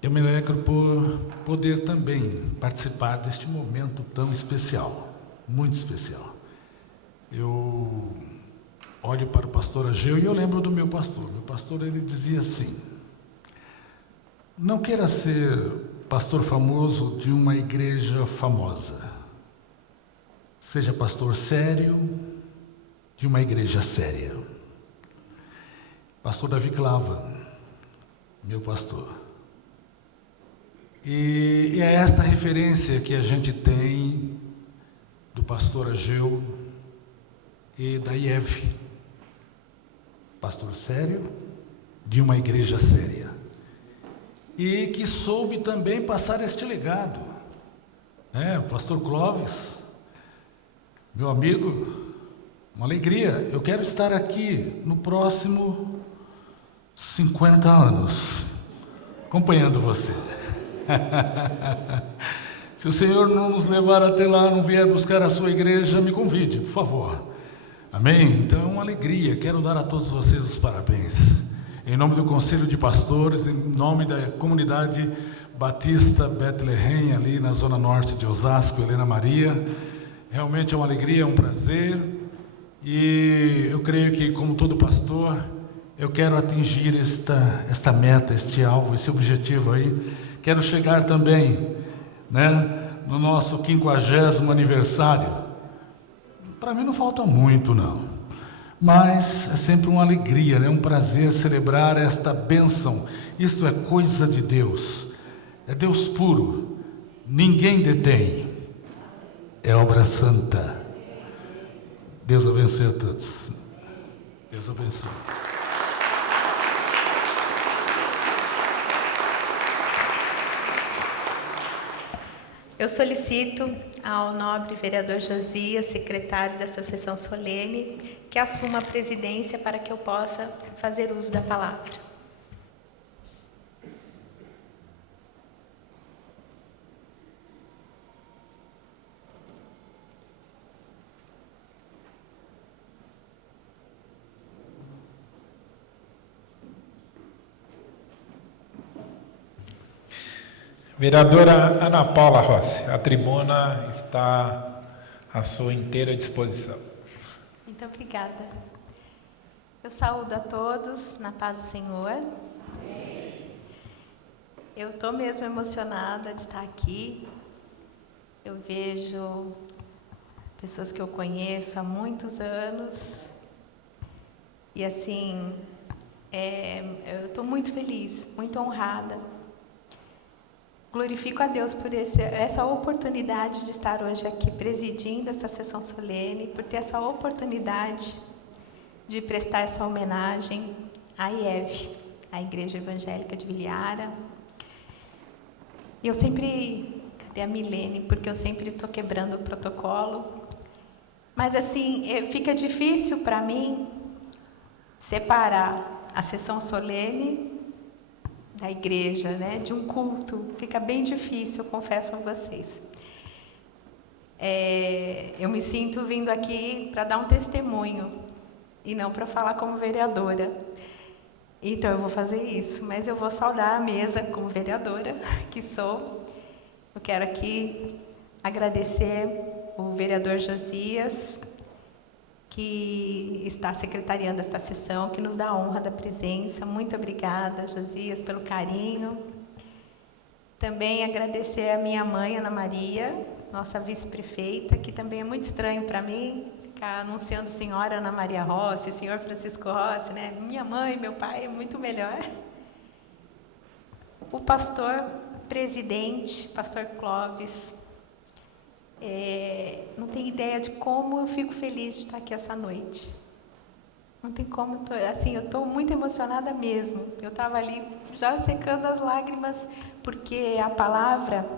Eu me alegro por poder também participar deste momento tão especial, muito especial. Eu olho para o pastor Ageu e eu lembro do meu pastor. Meu pastor, ele dizia assim: não queira ser pastor famoso de uma igreja famosa. Seja pastor sério de uma igreja séria. Pastor Davi Clava, meu pastor. E é esta referência que a gente tem do pastor Ageu e da IEV. Pastor sério, de uma igreja séria. E que soube também passar este legado. O pastor Clóvis, meu amigo, uma alegria. Eu quero estar aqui no próximo 50 anos, acompanhando você. Se o Senhor não nos levar até lá, não vier buscar a sua igreja, me convide, por favor. Amém? Então é uma alegria. Quero dar a todos vocês os parabéns. Em nome do Conselho de Pastores, em nome da comunidade Batista Bethlehem, ali na zona norte de Osasco, Helena Maria. Realmente é uma alegria, é um prazer. E eu creio que, como todo pastor, eu quero atingir esta meta, este alvo, esse objetivo aí. Quero chegar também, no nosso 50º aniversário. Para mim não falta muito, não. Mas é sempre uma alegria, um prazer celebrar esta bênção. Isto é coisa de Deus. É Deus puro. Ninguém detém. É obra santa. Deus abençoe a todos. Deus abençoe. Eu solicito ao nobre vereador Josias, secretário desta sessão solene, que assuma a presidência para que eu possa fazer uso da palavra. Vereadora Ana Paula Rossi, a tribuna está à sua inteira disposição. Muito obrigada. Eu saúdo a todos na paz do Senhor. Eu estou mesmo emocionada de estar aqui. Eu vejo pessoas que eu conheço há muitos anos. E assim, eu estou muito feliz, muito honrada. Glorifico a Deus por essa oportunidade de estar hoje aqui presidindo essa sessão solene, por ter essa oportunidade de prestar essa homenagem à IEV, à Igreja Evangélica de Vilhara. E eu sempre... Cadê a Milene? Porque eu sempre estou quebrando o protocolo. Mas assim, fica difícil para mim separar a sessão solene da igreja, de um culto. Fica bem difícil, eu confesso a vocês. Eu me sinto vindo aqui para dar um testemunho e não para falar como vereadora. Então eu vou fazer isso, mas eu vou saudar a mesa como vereadora que sou. Eu quero aqui agradecer o vereador Josias, que está secretariando esta sessão, que nos dá a honra da presença. Muito obrigada, Josias, pelo carinho. Também agradecer a minha mãe, Ana Maria, nossa vice-prefeita, que também é muito estranho para mim ficar anunciando senhora Ana Maria Rossi, senhor Francisco Rossi, Minha mãe, meu pai, é muito melhor. O pastor presidente, pastor Clóvis, não tem ideia de como eu fico feliz de estar aqui essa noite. Não tem como, eu estou muito emocionada mesmo. Eu estava ali já secando as lágrimas, porque a palavra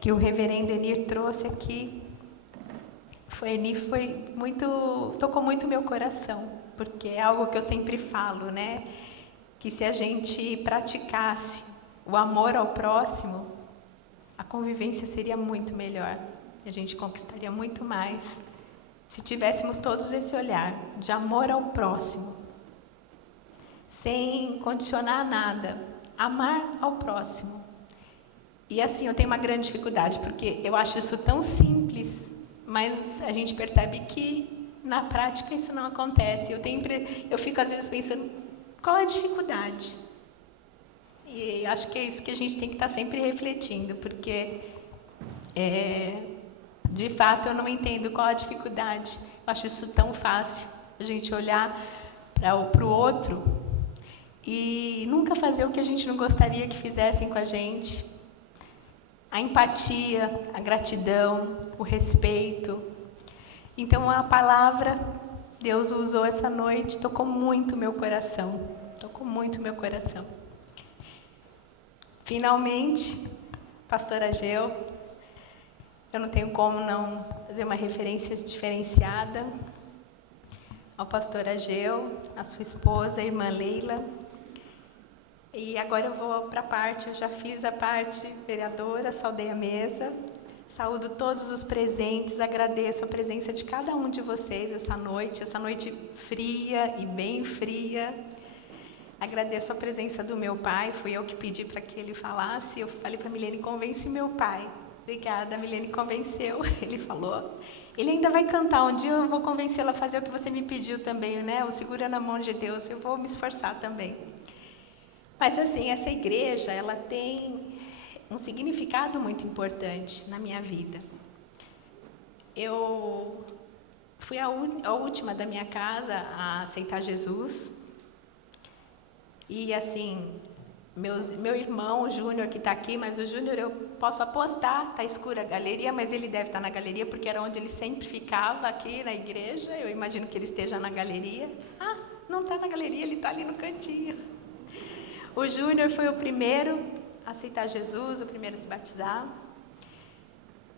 que o reverendo Enir trouxe aqui, tocou muito meu coração, porque é algo que eu sempre falo, que se a gente praticasse o amor ao próximo, a convivência seria muito melhor. A gente conquistaria muito mais se tivéssemos todos esse olhar de amor ao próximo, sem condicionar nada, amar ao próximo. E assim, eu tenho uma grande dificuldade, porque eu acho isso tão simples, mas a gente percebe que na prática isso não acontece. Eu fico às vezes pensando, qual é a dificuldade? E acho que é isso que a gente tem que estar sempre refletindo, porque de fato, eu não entendo qual a dificuldade. Eu acho isso tão fácil, a gente olhar para o outro e nunca fazer o que a gente não gostaria que fizessem com a gente. A empatia, a gratidão, o respeito, Então a palavra Deus usou essa noite, tocou muito meu coração. Tocou muito meu coração. Finalmente, pastor Ageu, eu não tenho como não fazer uma referência diferenciada ao pastor Ageu, a sua esposa, a irmã Leila. E agora eu vou para a parte, eu já fiz a parte vereadora, saudei a mesa, saúdo todos os presentes, agradeço a presença de cada um de vocês essa noite fria e bem fria. Agradeço a presença do meu pai, fui eu que pedi para que ele falasse, eu falei para a Milene, convence meu pai. Obrigada, a Milene convenceu, ele falou. Ele ainda vai cantar, um dia eu vou convencê-la a fazer o que você me pediu também, né? O Segura na Mão de Deus, eu vou me esforçar também. Mas assim, essa igreja, ela tem um significado muito importante na minha vida. Eu fui a última da minha casa a aceitar Jesus. E assim, meu irmão, o Júnior, que está aqui, mas o Júnior eu posso apostar, está escura a galeria, mas ele deve estar na galeria, porque era onde ele sempre ficava aqui na igreja, eu imagino que ele esteja na galeria. Ah, não está na galeria, ele está ali no cantinho. O Júnior foi o primeiro a aceitar Jesus, o primeiro a se batizar.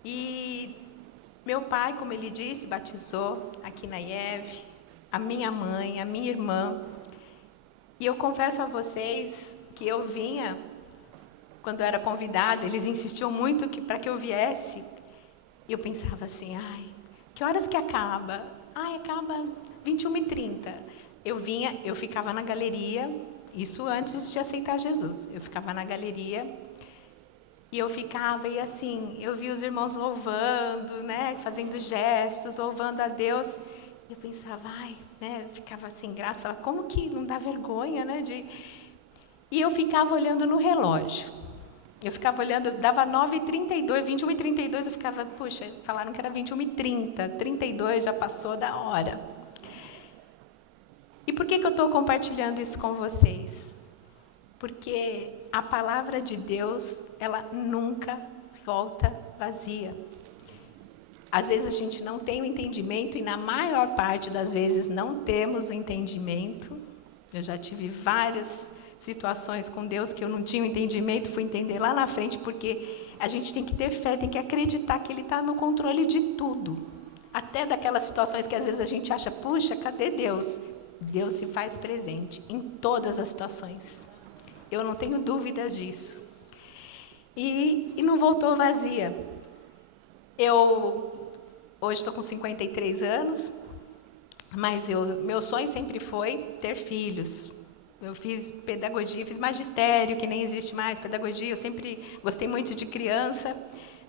E meu pai, como ele disse, batizou aqui na IEV, a minha mãe, a minha irmã. E eu confesso a vocês que eu vinha, quando eu era convidada, eles insistiam muito para que eu viesse. E eu pensava assim, ai, que horas que acaba? Ai, acaba 21h30. Eu vinha, eu ficava na galeria, isso antes de aceitar Jesus. Eu ficava na galeria e eu ficava, e assim, eu via os irmãos louvando, né, fazendo gestos, louvando a Deus. Eu pensava, ai, né, ficava sem graça, falava, como que não dá vergonha, né, E eu ficava olhando no relógio. Eu ficava olhando, dava 9h32, 21h32, eu ficava, puxa, falaram que era 21h30, 32 já passou da hora. E por que eu estou compartilhando isso com vocês? Porque a palavra de Deus, ela nunca volta vazia. Às vezes a gente não tem o entendimento, e na maior parte das vezes não temos o entendimento. Eu já tive várias situações com Deus que eu não tinha o entendimento, fui entender lá na frente, porque a gente tem que ter fé, tem que acreditar que Ele está no controle de tudo. Até daquelas situações que às vezes a gente acha, puxa, cadê Deus? Deus se faz presente em todas as situações. Eu não tenho dúvidas disso. E não voltou vazia. Eu hoje estou com 53 anos, mas meu sonho sempre foi ter filhos. Eu fiz pedagogia, fiz magistério, que nem existe mais, pedagogia. Eu sempre gostei muito de criança.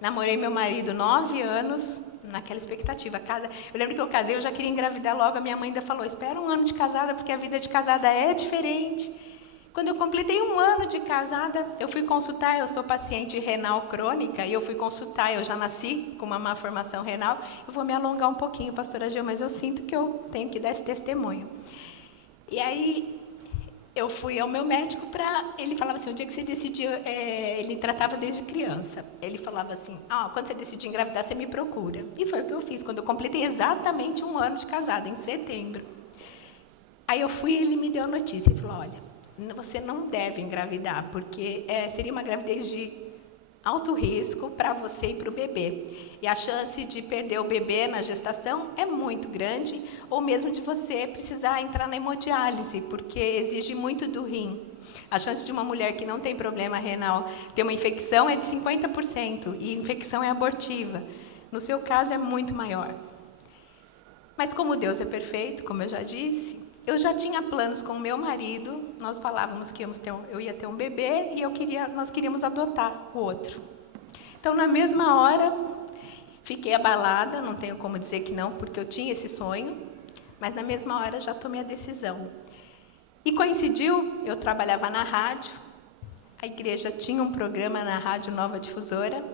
Namorei meu marido 9 anos, naquela expectativa. Eu lembro que eu casei, eu já queria engravidar logo. A minha mãe ainda falou, espera 1 ano de casada, porque a vida de casada é diferente. Quando eu completei 1 ano de casada, eu fui consultar, eu sou paciente renal crônica, e eu fui consultar, eu já nasci com uma má formação renal. Eu vou me alongar um pouquinho, pastora Gil, mas eu sinto que eu tenho que dar esse testemunho. E aí, eu fui ao meu médico ele falava assim, o dia que você decidiu, ele tratava desde criança. Ele falava assim, quando você decidir engravidar, você me procura. E foi o que eu fiz, quando eu completei exatamente 1 ano de casada, em setembro. Aí eu fui e ele me deu a notícia, ele falou, olha, você não deve engravidar, porque seria uma gravidez de alto risco para você e para o bebê. E a chance de perder o bebê na gestação é muito grande, ou mesmo de você precisar entrar na hemodiálise, porque exige muito do rim. A chance de uma mulher que não tem problema renal ter uma infecção é de 50%, e infecção é abortiva. No seu caso, é muito maior. Mas como Deus é perfeito, como eu já disse, eu já tinha planos com o meu marido, nós falávamos que eu ia ter um bebê e nós queríamos adotar o outro. Então, na mesma hora, fiquei abalada, não tenho como dizer que não, porque eu tinha esse sonho, mas na mesma hora já tomei a decisão. E coincidiu, eu trabalhava na rádio, a igreja tinha um programa na Rádio Nova Difusora,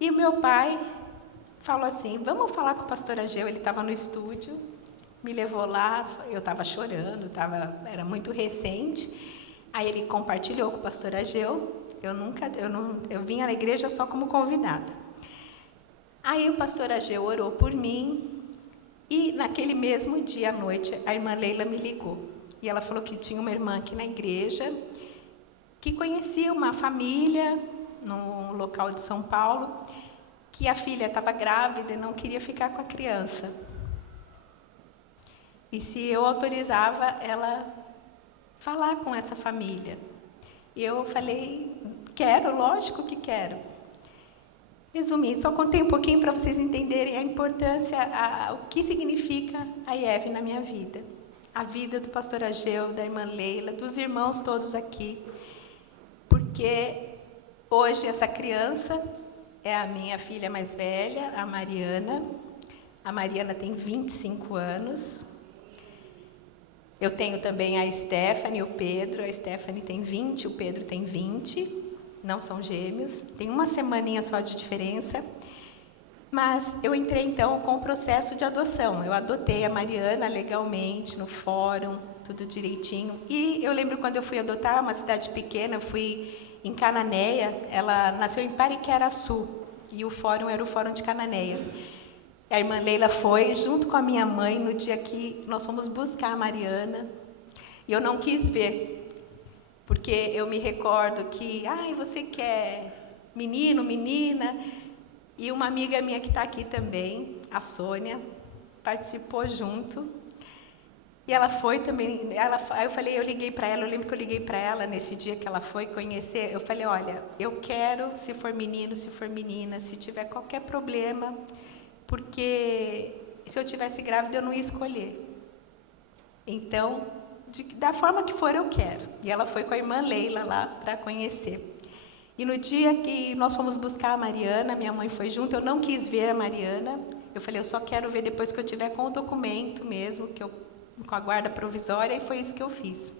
e o meu pai falou assim, vamos falar com o pastor Ageu, ele estava no estúdio, me levou lá, eu estava chorando, era muito recente. Aí ele compartilhou com o pastor Ageu. Eu vinha na igreja só como convidada. Aí o pastor Ageu orou por mim E naquele mesmo dia à noite, a irmã Leila me ligou. E ela falou que tinha uma irmã aqui na igreja, que conhecia uma família no local de São Paulo, que a filha estava grávida e não queria ficar com a criança. E se eu autorizava ela falar com essa família. E eu falei, quero, lógico que quero. Resumindo, só contei um pouquinho para vocês entenderem a importância, o que significa a IEV na minha vida. A vida do pastor Ageu, da irmã Leila, dos irmãos todos aqui. Porque hoje essa criança é a minha filha mais velha, a Mariana. A Mariana tem 25 anos. Eu tenho também a Stephanie e o Pedro. A Stephanie tem 20, o Pedro tem 20. Não são gêmeos. Tem uma semaninha só de diferença. Mas eu entrei, então, com o processo de adoção. Eu adotei a Mariana legalmente, no fórum, tudo direitinho. E eu lembro quando eu fui adotar, uma cidade pequena, eu fui em Cananéia. Ela nasceu em Pariqueraçu. E o fórum era o fórum de Cananéia. A irmã Leila foi, junto com a minha mãe, no dia que nós fomos buscar a Mariana. E eu não quis ver, porque eu me recordo que, você quer menino, menina? E uma amiga minha que está aqui também, a Sônia, participou junto. E ela foi também, aí eu liguei para ela, eu lembro que eu liguei para ela nesse dia que ela foi conhecer, eu falei, olha, eu quero, se for menino, se for menina, se tiver qualquer problema, porque se eu tivesse grávida eu não ia escolher. Então, da forma que for eu quero. E ela foi com a irmã Leila lá para conhecer. E no dia que nós fomos buscar a Mariana, minha mãe foi junto, eu não quis ver a Mariana, eu falei, eu só quero ver depois que eu tiver com o documento mesmo, com a guarda provisória, e foi isso que eu fiz.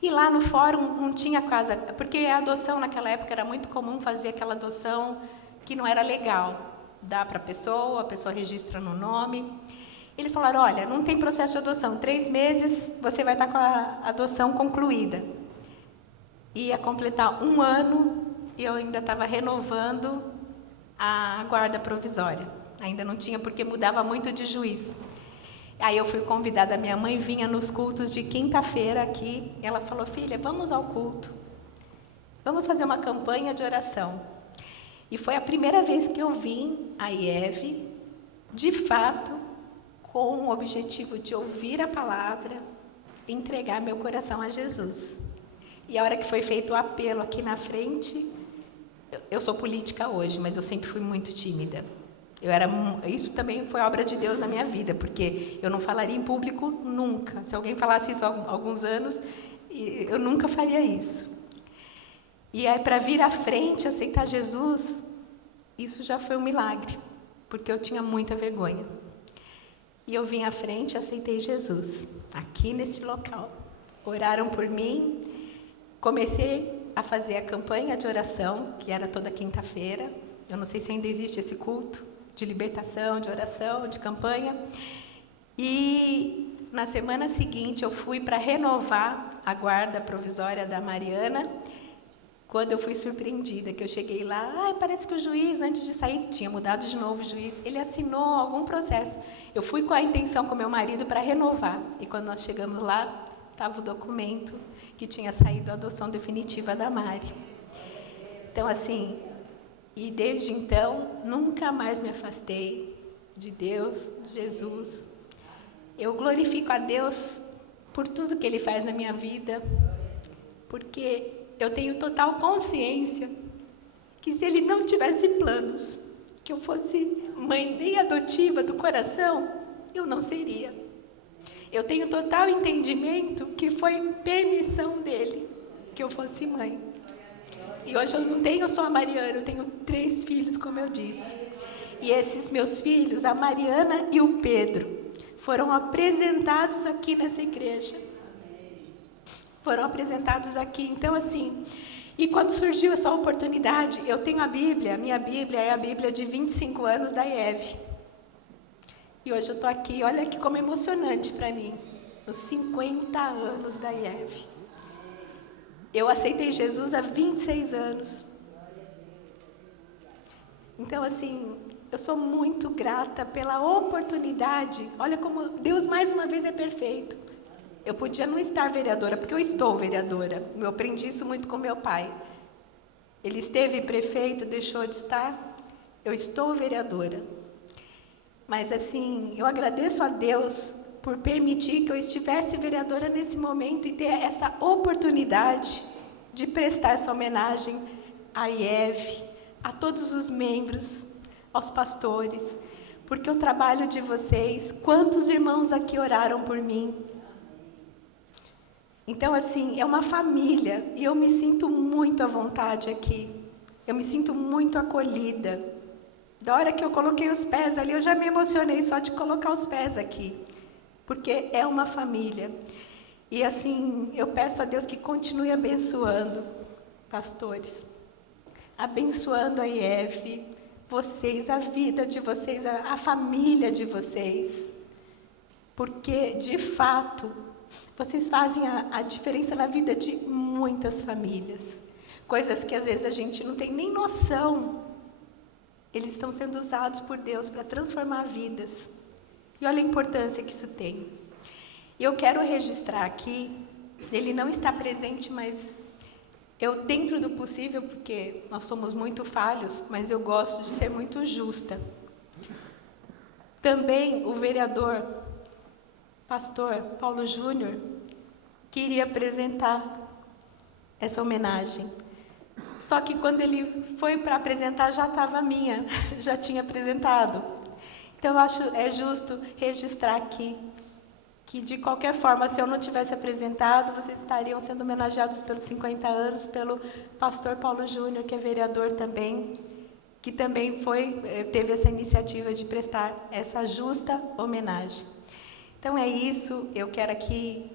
E lá no fórum não tinha casa, porque a adoção naquela época era muito comum fazer aquela adoção que não era legal. Dá para a pessoa registra no nome. Eles falaram, olha, não tem processo de adoção, 3 meses você vai estar com a adoção concluída. Ia completar 1 ano e eu ainda estava renovando a guarda provisória. Ainda não tinha, porque mudava muito de juiz. Aí eu fui convidada, minha mãe vinha nos cultos de quinta-feira aqui, e ela falou, filha, vamos ao culto. Vamos fazer uma campanha de oração. E foi a primeira vez que eu vim à IEV, de fato, com o objetivo de ouvir a palavra e entregar meu coração a Jesus. E a hora que foi feito o apelo aqui na frente, eu sou política hoje, mas eu sempre fui muito tímida. Isso também foi obra de Deus na minha vida, porque eu não falaria em público nunca. Se alguém falasse isso há alguns anos, eu nunca faria isso. E aí, para vir à frente, aceitar Jesus, isso já foi um milagre, porque eu tinha muita vergonha. E eu vim à frente e aceitei Jesus, aqui nesse local. Oraram por mim, comecei a fazer a campanha de oração, que era toda quinta-feira. Eu não sei se ainda existe esse culto de libertação, de oração, de campanha. E na semana seguinte eu fui para renovar a guarda provisória da Mariana, quando eu fui surpreendida, que eu cheguei lá, parece que o juiz, antes de sair, tinha mudado de novo o juiz, ele assinou algum processo. Eu fui com a intenção com meu marido para renovar, e quando nós chegamos lá, estava o documento que tinha saído a adoção definitiva da Mari. Então, assim, e desde então, nunca mais me afastei de Deus, de Jesus. Eu glorifico a Deus por tudo que Ele faz na minha vida, porque eu tenho total consciência que se Ele não tivesse planos, que eu fosse mãe nem adotiva do coração, eu não seria. Eu tenho total entendimento que foi permissão dEle que eu fosse mãe. E hoje eu não tenho só a Mariana, eu tenho 3 filhos, como eu disse. E esses meus filhos, a Mariana e o Pedro, foram apresentados aqui nessa igreja. Foram apresentados aqui. Então, assim, e quando surgiu essa oportunidade, eu tenho a Bíblia, a minha Bíblia é a Bíblia de 25 anos da IEV. E hoje eu estou aqui, olha que como emocionante para mim, os 50 anos da IEV. Eu aceitei Jesus há 26 anos. Então, assim, eu sou muito grata pela oportunidade. Olha como Deus mais uma vez é perfeito. Eu podia não estar vereadora, porque eu estou vereadora. Eu aprendi isso muito com meu pai. Ele esteve prefeito, deixou de estar. Eu estou vereadora. Mas assim, eu agradeço a Deus por permitir que eu estivesse vereadora nesse momento e ter essa oportunidade de prestar essa homenagem à IEV, a todos os membros, aos pastores, porque o trabalho de vocês, quantos irmãos aqui oraram por mim? Então, assim, é uma família e eu me sinto muito à vontade aqui. Eu me sinto muito acolhida. Da hora que eu coloquei os pés ali, eu já me emocionei só de colocar os pés aqui, porque é uma família. E assim, eu peço a Deus que continue abençoando, pastores, abençoando a IEV, vocês, a vida de vocês, a família de vocês, porque, de fato, vocês fazem a diferença na vida de muitas famílias, coisas que às vezes a gente não tem nem noção. Eles estão sendo usados por Deus para transformar vidas. E olha a importância que isso tem. E eu quero registrar aqui, ele não está presente, mas eu, dentro do possível, porque nós somos muito falhos, mas eu gosto de ser muito justa. Também o vereador, pastor Paulo Júnior, queria apresentar essa homenagem. Só que quando ele foi para apresentar, já estava minha, já tinha apresentado. Então, eu acho justo registrar aqui que, de qualquer forma, se eu não tivesse apresentado, vocês estariam sendo homenageados pelos 50 anos, pelo pastor Paulo Júnior, que é vereador também, que também teve essa iniciativa de prestar essa justa homenagem. Então, é isso. Eu quero aqui,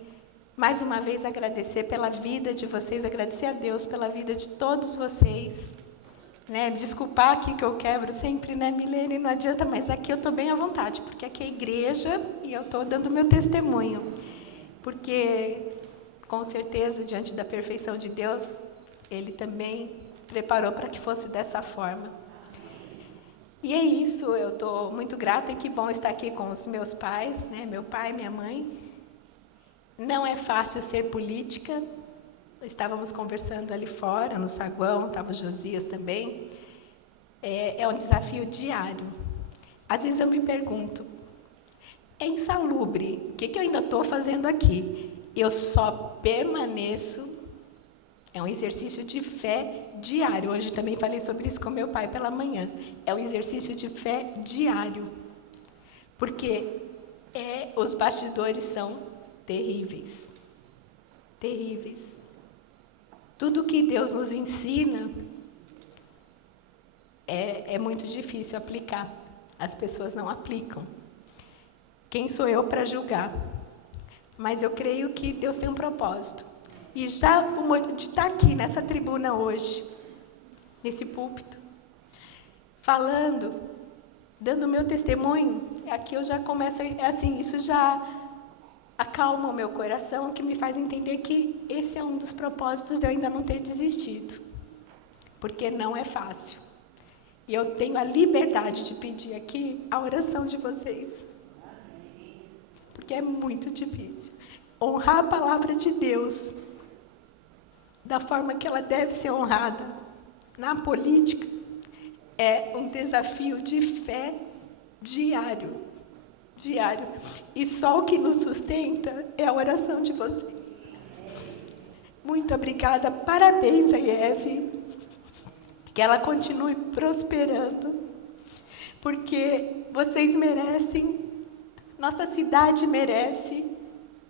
mais uma vez, agradecer pela vida de vocês, agradecer a Deus pela vida de todos vocês. Desculpar aqui que eu quebro sempre, Milene, não adianta, mas aqui eu estou bem à vontade, porque aqui é igreja e eu estou dando meu testemunho. Porque, com certeza, diante da perfeição de Deus, Ele também preparou para que fosse dessa forma. E é isso, eu estou muito grata e que bom estar aqui com os meus pais, meu pai e minha mãe. Não é fácil ser política. Estávamos conversando ali fora, no saguão, estava o Josias também. É um desafio diário. Às vezes eu me pergunto, é insalubre, o que eu ainda estou fazendo aqui? Eu só permaneço, é um exercício de fé diário. Hoje também falei sobre isso com meu pai pela manhã. É um exercício de fé diário. Porque os bastidores são terríveis. Terríveis. Tudo que Deus nos ensina é muito difícil aplicar. As pessoas não aplicam. Quem sou eu para julgar? Mas eu creio que Deus tem um propósito. E já de estar aqui nessa tribuna hoje, nesse púlpito, falando, dando o meu testemunho, aqui eu já começo, assim, isso já acalma o meu coração, que me faz entender que esse é um dos propósitos de eu ainda não ter desistido. Porque não é fácil. E eu tenho a liberdade de pedir aqui a oração de vocês. Porque é muito difícil. Honrar a palavra de Deus da forma que ela deve ser honrada na política é um desafio de fé diário. Diário. E só o que nos sustenta é a oração de vocês. Muito obrigada. Parabéns, a IEV. Que ela continue prosperando. Porque vocês merecem, nossa cidade merece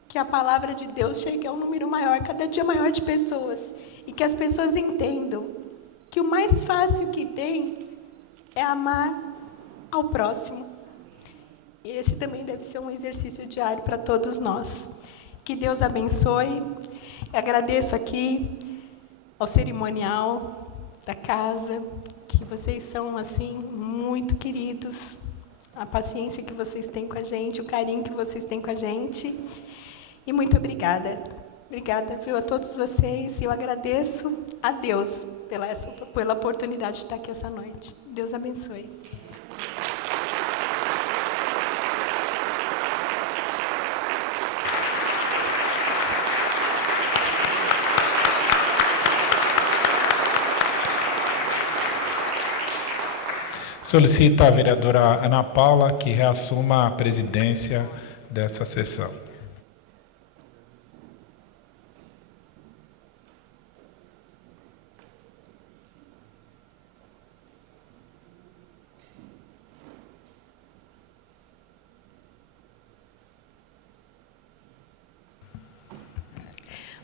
que a palavra de Deus chegue a um número maior, cada dia maior de pessoas. E que as pessoas entendam que o mais fácil que tem é amar ao próximo. E esse também deve ser um exercício diário para todos nós. Que Deus abençoe. Eu agradeço aqui ao cerimonial da casa, que vocês são, assim, muito queridos. A paciência que vocês têm com a gente, o carinho que vocês têm com a gente. E muito obrigada. Obrigada, a todos vocês. E eu agradeço a Deus pela oportunidade de estar aqui essa noite. Deus abençoe. Solicito à vereadora Ana Paula que reassuma a presidência dessa sessão.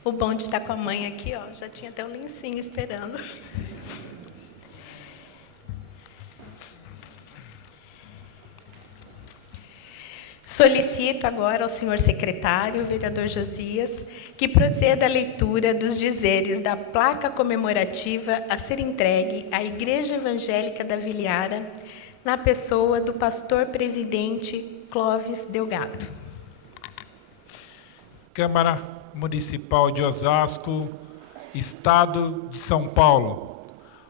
O bom de estar com a mãe aqui, ó, já tinha até um lencinho esperando. Solicito agora ao senhor secretário, vereador Josias, que proceda à leitura dos dizeres da placa comemorativa a ser entregue à Igreja Evangélica da Viliara, na pessoa do pastor presidente Clóvis Delgado. Câmara Municipal de Osasco, Estado de São Paulo.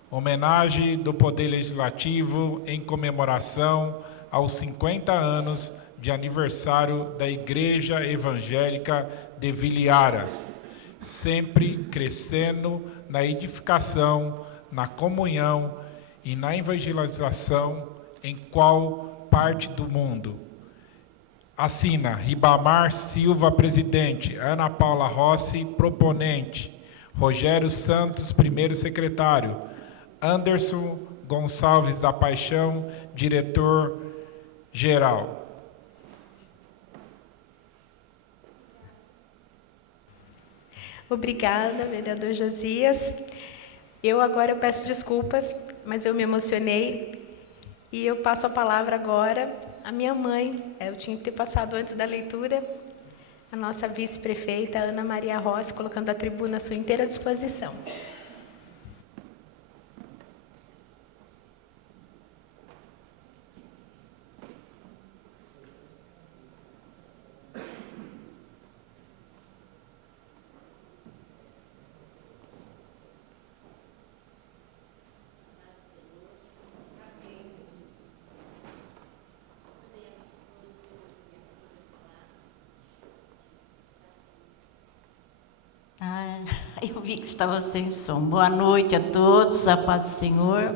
Homenagem do Poder Legislativo em comemoração aos 50 anos de aniversário da Igreja Evangélica de Viliara, sempre crescendo na edificação, na comunhão e na evangelização em qual parte do mundo. Assina Ribamar Silva, presidente, Ana Paula Rossi, proponente, Rogério Santos, primeiro secretário, Anderson Gonçalves da Paixão, diretor-geral. Obrigada, vereador Josias. Eu peço desculpas, mas eu me emocionei e eu passo a palavra agora à minha mãe. Eu tinha que ter passado antes da leitura, a nossa vice-prefeita, Ana Maria Rossi, colocando a tribuna à sua inteira disposição. Eu vi que estava sem som. Boa noite a todos, a paz do Senhor.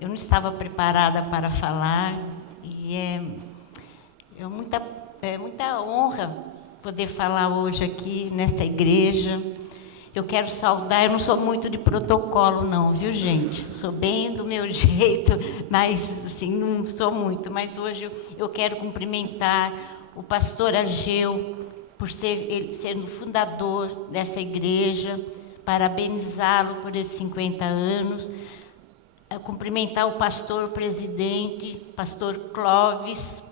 Eu não estava preparada para falar e é muita honra poder falar hoje aqui nesta igreja. Eu quero saudar, eu não sou muito de protocolo não, viu gente? Sou bem do meu jeito, mas assim, não sou muito. Mas hoje eu quero cumprimentar o pastor Ageu, por ele ser o fundador dessa igreja, parabenizá-lo por esses 50 anos, cumprimentar o pastor presidente, pastor Clóvis,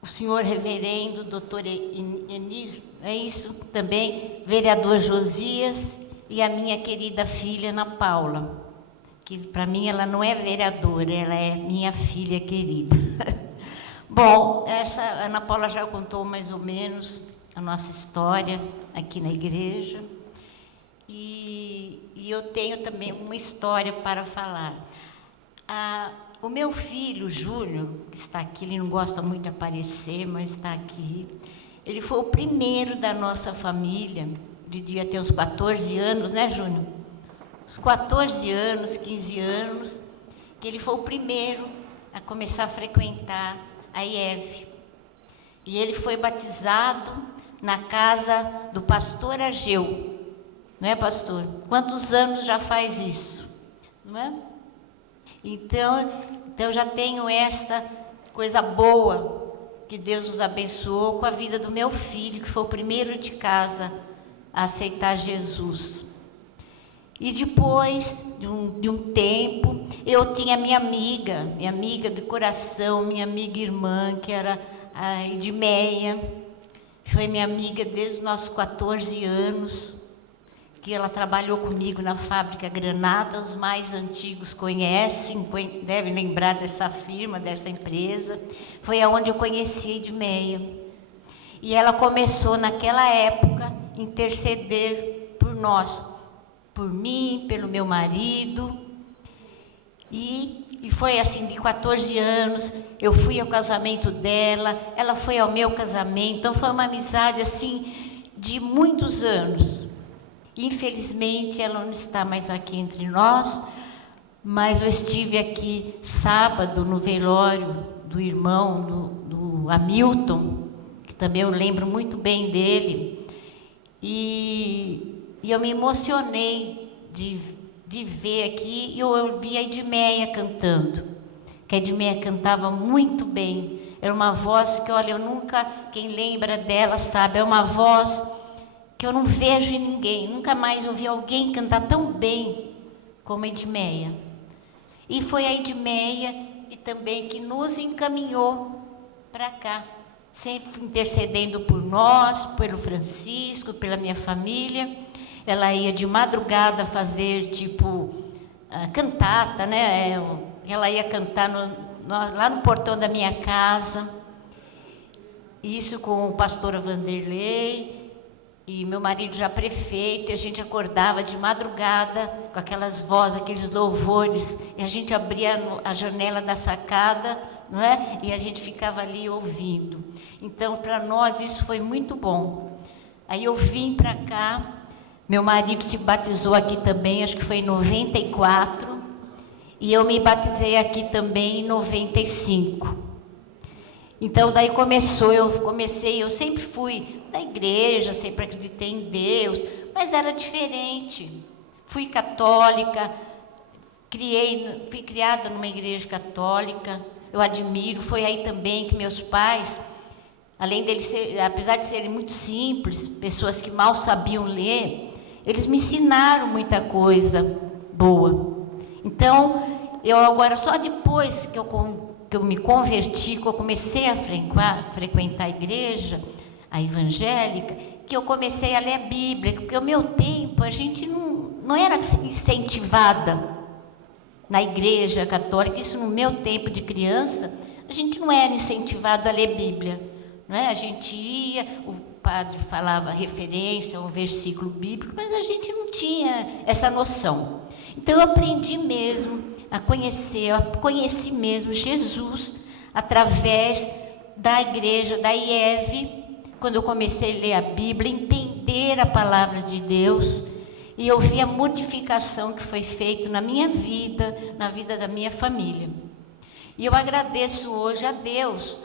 o senhor reverendo, doutor Enir, é isso também, vereador Josias, e a minha querida filha Ana Paula, que para mim ela não é vereadora, ela é minha filha querida. Bom, essa Ana Paula já contou mais ou menos a nossa história aqui na igreja, e eu tenho também uma história para falar. O meu filho, Júnior, que está aqui, ele não gosta muito de aparecer, mas está aqui, ele foi o primeiro da nossa família, devia ter uns 14 anos, né, Júnior? Uns 14 anos, 15 anos, que ele foi o primeiro a começar a frequentar a IEV. E ele foi batizado na casa do pastor Ageu, não é, pastor? Quantos anos já faz isso, não é? Então já tenho essa coisa boa que Deus nos abençoou com a vida do meu filho, que foi o primeiro de casa a aceitar Jesus. E depois de um tempo, eu tinha minha amiga de coração, minha amiga irmã, que era a Edmeia. Foi minha amiga desde os nossos 14 anos, que ela trabalhou comigo na fábrica Granada. Os mais antigos conhecem, devem lembrar dessa firma, dessa empresa. Foi aonde eu conheci a Edmeia. E ela começou, naquela época, a interceder por nós, por mim, pelo meu marido. E foi assim, de 14 anos, eu fui ao casamento dela, ela foi ao meu casamento, então foi uma amizade assim, de muitos anos. Infelizmente, ela não está mais aqui entre nós, mas eu estive aqui sábado no velório do irmão do Hamilton, que também eu lembro muito bem dele, e eu me emocionei de ver aqui, e eu ouvi a Edmeia cantando, que a Edmeia cantava muito bem. Era uma voz que, olha, eu nunca, quem lembra dela sabe, é uma voz que eu não vejo em ninguém, nunca mais ouvi alguém cantar tão bem como a Edmeia. E foi a Edmeia e também que nos encaminhou para cá, sempre intercedendo por nós, pelo Francisco, pela minha família. Ela ia de madrugada fazer, tipo, cantata, né? Ela ia cantar lá no portão da minha casa, isso com o pastor Vanderlei, e meu marido já prefeito, e a gente acordava de madrugada com aquelas vozes, aqueles louvores, e a gente abria a janela da sacada, não é? E a gente ficava ali ouvindo. Então, para nós, isso foi muito bom. Aí eu vim para cá, meu marido se batizou aqui também, acho que foi em 94, e eu me batizei aqui também em 95. Então, daí eu sempre fui da igreja, sempre acreditei em Deus, mas era diferente. Fui católica, fui criada numa igreja católica, eu admiro. Foi aí também que meus pais, além deles apesar de serem muito simples, pessoas que mal sabiam ler, eles me ensinaram muita coisa boa. Então, eu agora, só depois que eu me converti, que eu comecei a frequentar a igreja, a evangélica, que eu comecei a ler a Bíblia, porque o meu tempo, a gente não era incentivada na igreja católica, isso no meu tempo de criança, a gente não era incentivado a ler Bíblia, não é? A gente ia, o padre falava referência a um versículo bíblico, mas a gente não tinha essa noção. Então, eu aprendi mesmo a conhecer, eu conheci mesmo Jesus através da igreja, da IEV, quando eu comecei a ler a Bíblia, entender a palavra de Deus, e eu vi a modificação que foi feita na minha vida, na vida da minha família. E eu agradeço hoje a Deus,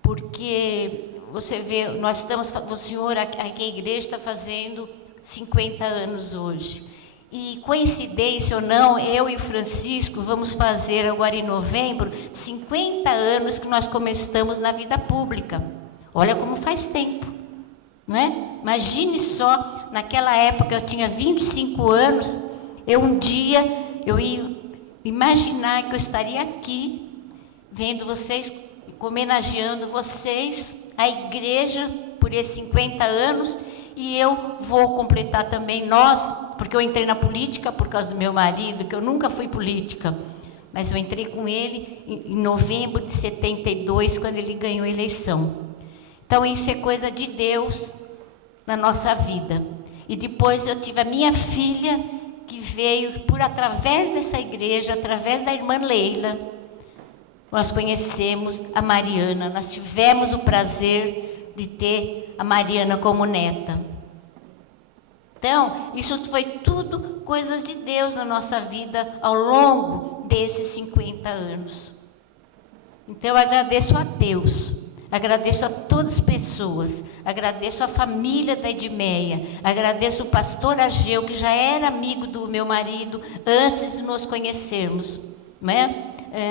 porque você vê, o senhor, aqui a igreja está fazendo 50 anos hoje. E, coincidência ou não, eu e o Francisco vamos fazer agora em novembro 50 anos que nós começamos na vida pública. Olha como faz tempo, não é? Imagine só, naquela época eu tinha 25 anos, um dia eu ia imaginar que eu estaria aqui, vendo vocês, homenageando vocês, a igreja, por esses 50 anos, e eu vou completar também porque eu entrei na política por causa do meu marido, que eu nunca fui política, mas eu entrei com ele em novembro de 72, quando ele ganhou a eleição. Então, isso é coisa de Deus na nossa vida. E depois eu tive a minha filha, que veio através dessa igreja, através da irmã Leila, nós conhecemos a Mariana, nós tivemos o prazer de ter a Mariana como neta. Então, isso foi tudo coisas de Deus na nossa vida ao longo desses 50 anos. Então, eu agradeço a Deus, agradeço a todas as pessoas, agradeço a família da Edmeia, agradeço o pastor Ageu, que já era amigo do meu marido antes de nos conhecermos, não é?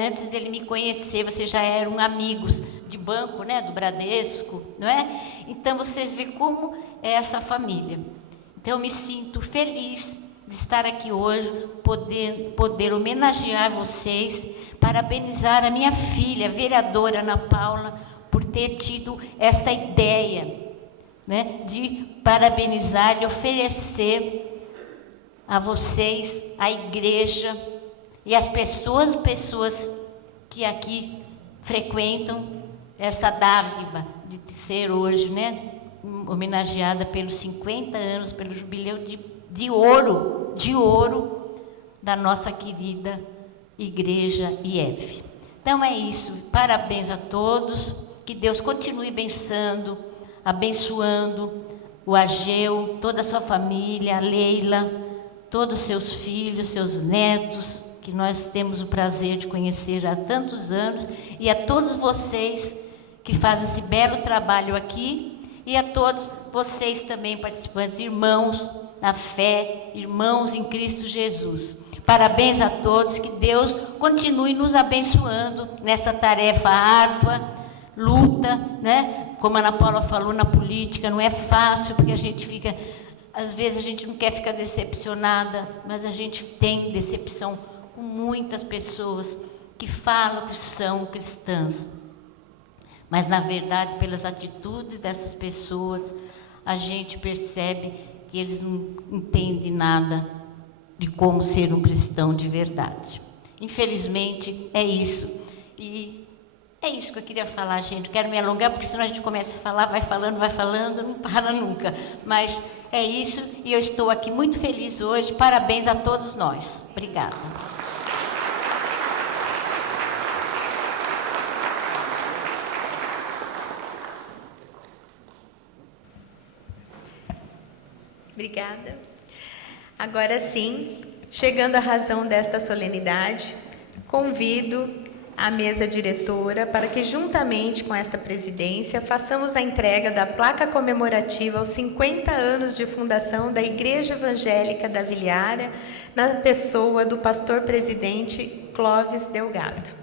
Antes dele me conhecer, vocês já eram amigos de banco, né, do Bradesco, não é? Então, vocês veem como é essa família. Então, eu me sinto feliz de estar aqui hoje, poder homenagear vocês, parabenizar a minha filha, a vereadora Ana Paula, por ter tido essa ideia, né, de parabenizar e oferecer a vocês, a igreja, e as pessoas que aqui frequentam essa dádiva de ser hoje, né, homenageada pelos 50 anos, pelo jubileu de ouro da nossa querida igreja IEV. Então é isso, parabéns a todos, que Deus continue abençoando o Ageu, toda a sua família, a Leila, todos os seus filhos, seus netos, que nós temos o prazer de conhecer há tantos anos, e a todos vocês que fazem esse belo trabalho aqui, e a todos vocês também participantes, irmãos na fé, irmãos em Cristo Jesus. Parabéns a todos, que Deus continue nos abençoando nessa tarefa árdua, luta, né? Como a Ana Paula falou, na política não é fácil, porque a gente fica, às vezes a gente não quer ficar decepcionada, mas a gente tem decepção com muitas pessoas que falam que são cristãs. Mas, na verdade, pelas atitudes dessas pessoas, a gente percebe que eles não entendem nada de como ser um cristão de verdade. Infelizmente, é isso. E é isso que eu queria falar, gente. Não quero me alongar, porque senão a gente começa a falar, vai falando, não para nunca. Mas é isso, e eu estou aqui muito feliz hoje. Parabéns a todos nós. Obrigada. Obrigada. Agora sim, chegando à razão desta solenidade, convido a mesa diretora para que, juntamente com esta presidência, façamos a entrega da placa comemorativa aos 50 anos de fundação da Igreja Evangélica da Vilhara, na pessoa do pastor presidente Clóvis Delgado.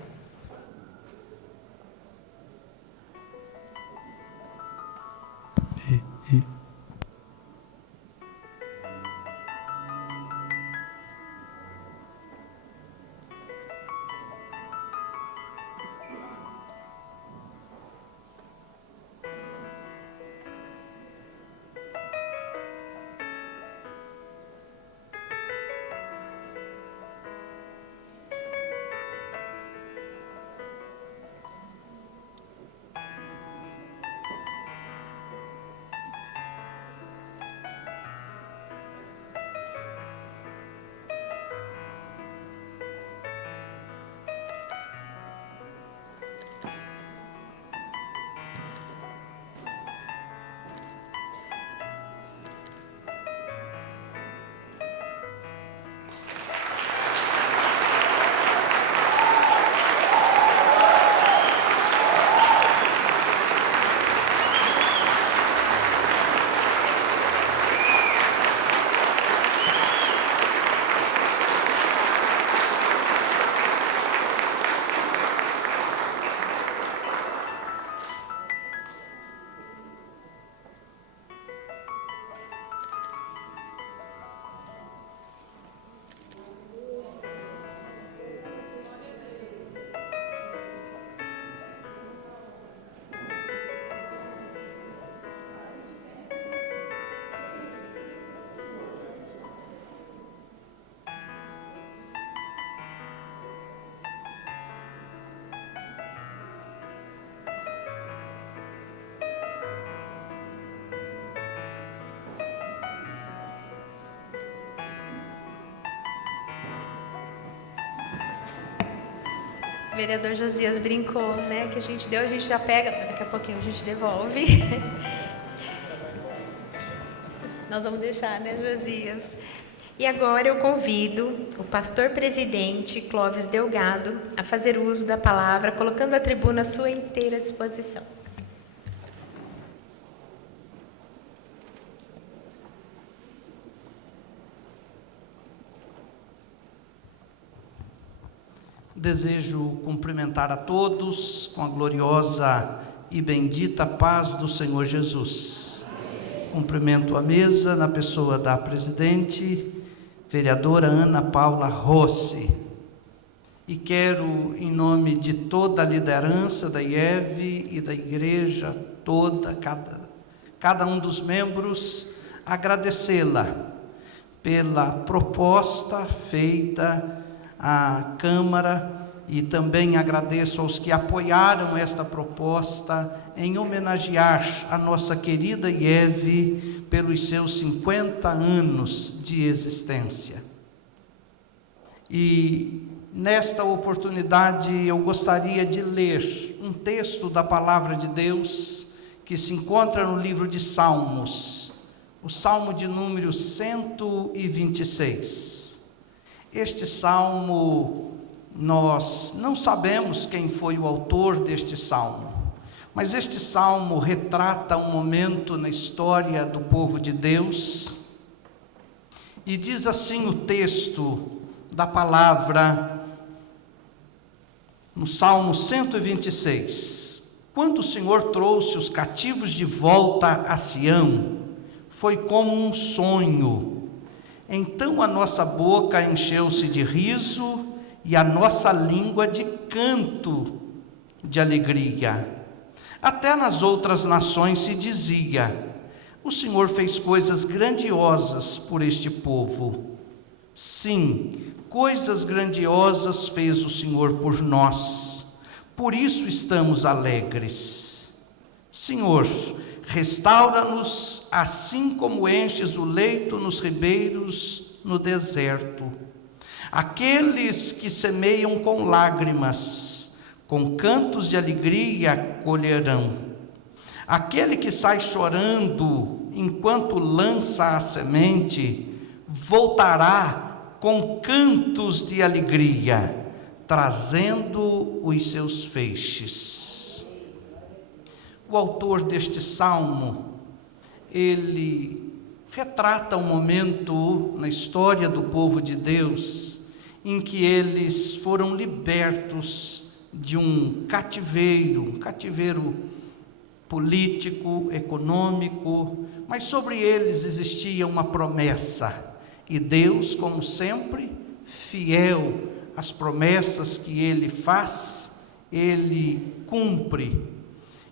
O vereador Josias brincou, né? Que a gente deu, a gente já pega, daqui a pouquinho a gente devolve. Nós vamos deixar, né, Josias? E agora eu convido o pastor presidente Clóvis Delgado a fazer uso da palavra, colocando a tribuna à sua inteira disposição. Desejo cumprimentar a todos com a gloriosa e bendita paz do Senhor Jesus. Cumprimento a mesa na pessoa da presidente, vereadora Ana Paula Rossi. E quero, em nome de toda a liderança da IEV e da igreja toda, cada um dos membros, agradecê-la pela proposta feita à Câmara, e também agradeço aos que apoiaram esta proposta em homenagear a nossa querida IEV pelos seus 50 anos de existência. E nesta oportunidade eu gostaria de ler um texto da Palavra de Deus que se encontra no livro de Salmos, o Salmo de número 126. Este salmo, nós não sabemos quem foi o autor deste salmo, mas este salmo retrata um momento na história do povo de Deus, e diz assim o texto da palavra no Salmo 126: quando o Senhor trouxe os cativos de volta a Sião, foi como um sonho. Então a nossa boca encheu-se de riso e a nossa língua de canto de alegria. Até nas outras nações se dizia: o Senhor fez coisas grandiosas por este povo. Sim, coisas grandiosas fez o Senhor por nós, por isso estamos alegres. Senhor, restaura-nos assim como enches o leito nos ribeiros no deserto. Aqueles que semeiam com lágrimas, com cantos de alegria colherão. Aquele que sai chorando enquanto lança a semente, voltará com cantos de alegria, trazendo os seus feixes. O autor deste salmo, ele retrata um momento na história do povo de Deus, em que eles foram libertos de um cativeiro político, econômico, mas sobre eles existia uma promessa. E Deus, como sempre, fiel às promessas que Ele faz, Ele cumpre.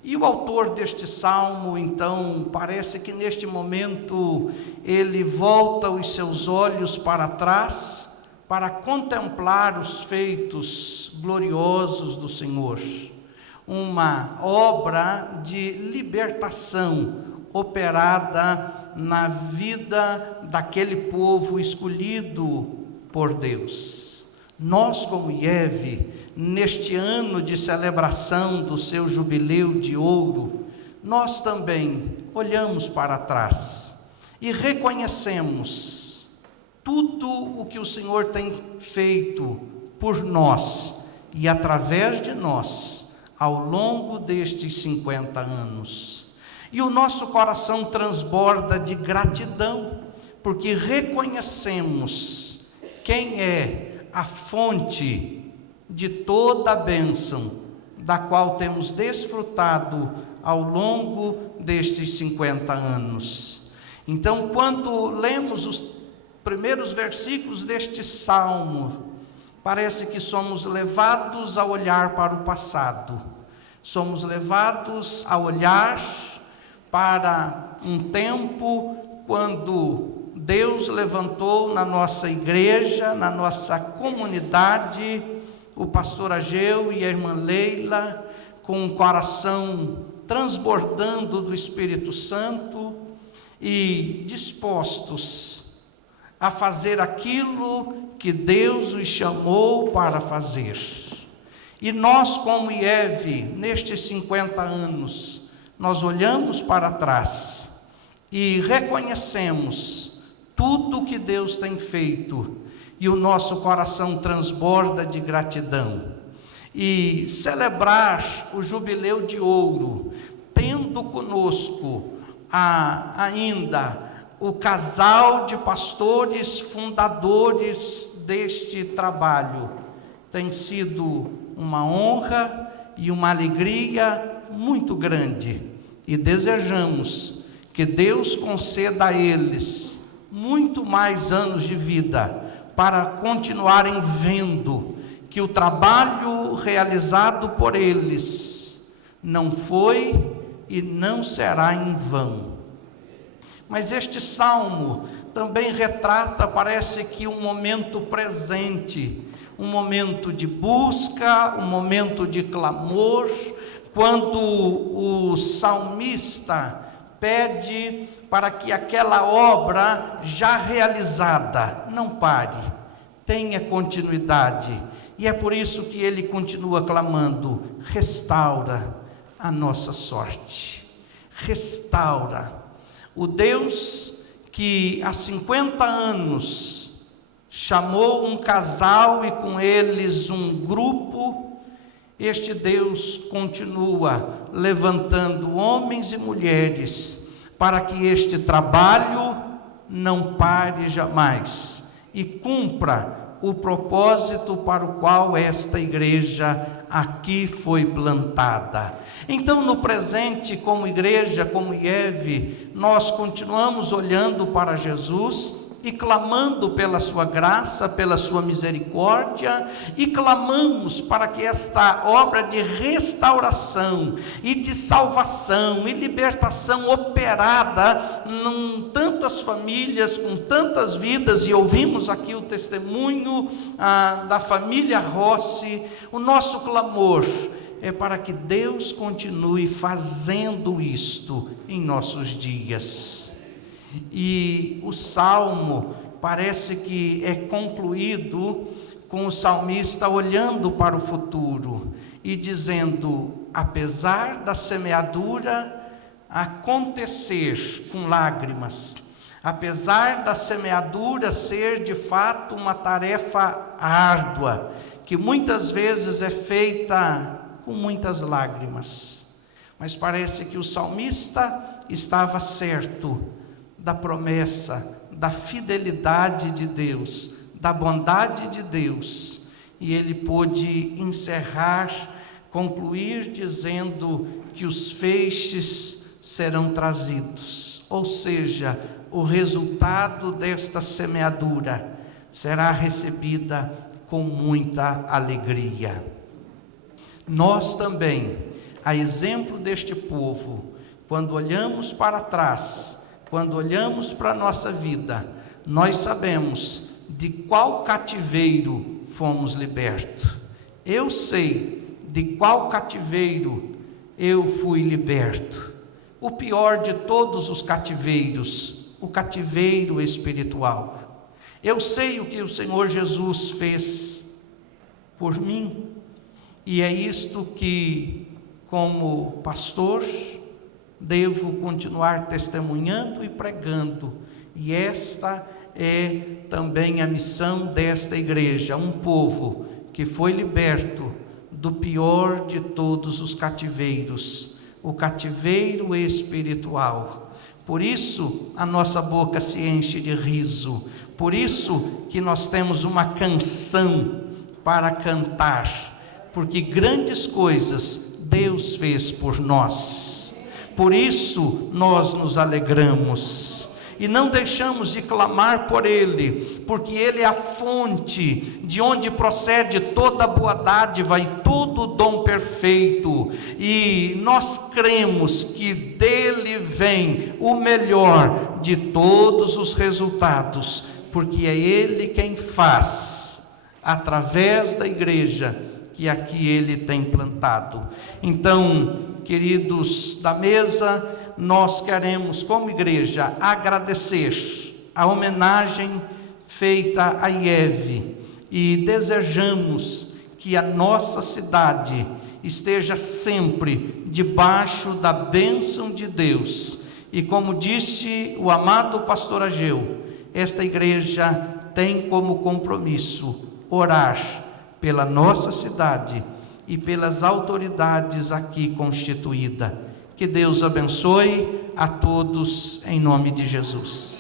E o autor deste salmo, então, parece que neste momento ele volta os seus olhos para trás para contemplar os feitos gloriosos do Senhor. Uma obra de libertação operada na vida daquele povo escolhido por Deus. Nós, como IEV, neste ano de celebração do seu jubileu de ouro, nós também olhamos para trás e reconhecemos tudo o que o Senhor tem feito por nós e através de nós ao longo destes 50 anos. E o nosso coração transborda de gratidão, porque reconhecemos quem é a fonte de toda a bênção, da qual temos desfrutado ao longo destes 50 anos. Então, quando lemos os primeiros versículos deste salmo, parece que somos levados a olhar para o passado, somos levados a olhar para um tempo quando Deus levantou na nossa igreja, na nossa comunidade, o pastor Ageu e a irmã Leila, com o coração transbordando do Espírito Santo e dispostos a fazer aquilo que Deus os chamou para fazer. E nós, como IEV, nestes 50 anos, nós olhamos para trás e reconhecemos tudo o que Deus tem feito, e o nosso coração transborda de gratidão. E celebrar o jubileu de ouro, tendo conosco ainda o casal de pastores fundadores deste trabalho, tem sido uma honra e uma alegria muito grande, e desejamos que Deus conceda a eles muito mais anos de vida, para continuarem vendo que o trabalho realizado por eles não foi e não será em vão. Mas este salmo também retrata, parece que um momento presente, um momento de busca, um momento de clamor, quando o salmista pede para que aquela obra já realizada não pare, tenha continuidade. E é por isso que ele continua clamando: restaura a nossa sorte, restaura. O Deus que há 50 anos chamou um casal e com eles um grupo. Este Deus continua levantando homens e mulheres para que este trabalho não pare jamais e cumpra o propósito para o qual esta igreja aqui foi plantada. Então, no presente, como igreja, como IEV, nós continuamos olhando para Jesus e clamando pela sua graça, pela sua misericórdia, e clamamos para que esta obra de restauração e de salvação e libertação operada em tantas famílias, com tantas vidas, e ouvimos aqui o testemunho da família Rossi. O nosso clamor é para que Deus continue fazendo isto em nossos dias. E o salmo parece que é concluído com o salmista olhando para o futuro e dizendo: apesar da semeadura acontecer com lágrimas, apesar da semeadura ser de fato uma tarefa árdua, que muitas vezes é feita com muitas lágrimas, mas parece que o salmista estava certo da promessa, da fidelidade de Deus, da bondade de Deus, e ele pôde encerrar, concluir dizendo que os feixes serão trazidos, ou seja, o resultado desta semeadura será recebida com muita alegria. Nós também, a exemplo deste povo, quando olhamos para trás, quando olhamos para a nossa vida, nós sabemos de qual cativeiro fomos libertos. Eu sei de qual cativeiro eu fui liberto. O pior de todos os cativeiros, o cativeiro espiritual. Eu sei o que o Senhor Jesus fez por mim, e é isto que, como pastor, devo continuar testemunhando e pregando, e esta é também a missão desta igreja, um povo que foi liberto do pior de todos os cativeiros, o cativeiro espiritual. Por isso a nossa boca se enche de riso, por isso que nós temos uma canção para cantar, porque grandes coisas Deus fez por nós. Por isso nós nos alegramos e não deixamos de clamar por Ele, porque Ele é a fonte de onde procede toda boa dádiva e todo dom perfeito, e nós cremos que dele vem o melhor de todos os resultados, porque é Ele quem faz, através da igreja que aqui Ele tem plantado. Então, queridos da mesa, nós queremos, como igreja, agradecer a homenagem feita a IEV e desejamos que a nossa cidade esteja sempre debaixo da bênção de Deus. E como disse o amado pastor Ageu, esta igreja tem como compromisso orar pela nossa cidade e pelas autoridades aqui constituídas. Que Deus abençoe a todos em nome de Jesus.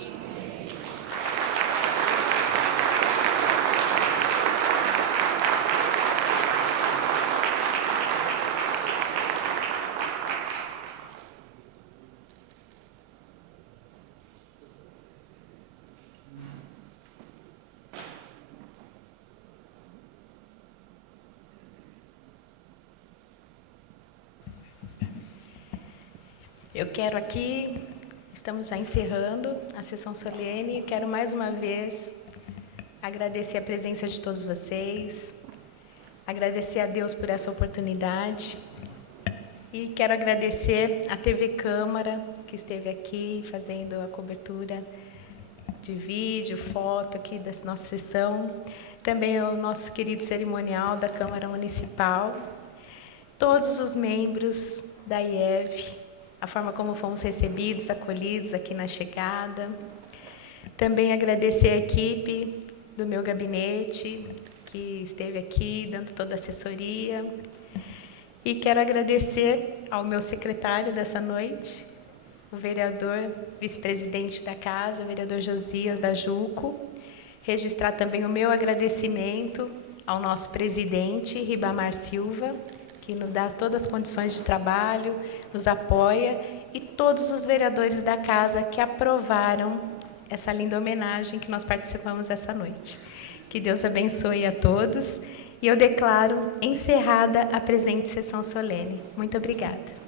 Eu quero aqui, estamos já encerrando a sessão solene, quero mais uma vez agradecer a presença de todos vocês, agradecer a Deus por essa oportunidade e quero agradecer a TV Câmara, que esteve aqui fazendo a cobertura de vídeo, foto aqui da nossa sessão, também o nosso querido cerimonial da Câmara Municipal, todos os membros da IEV, a forma como fomos recebidos, acolhidos aqui na chegada. Também agradecer a equipe do meu gabinete, que esteve aqui dando toda a assessoria. E quero agradecer ao meu secretário dessa noite, o vereador, vice-presidente da casa, o vereador Josias da Juco. Registrar também o meu agradecimento ao nosso presidente, Ribamar Silva, que nos dá todas as condições de trabalho, nos apoia, e todos os vereadores da casa que aprovaram essa linda homenagem que nós participamos essa noite. Que Deus abençoe a todos, e eu declaro encerrada a presente sessão solene. Muito obrigada.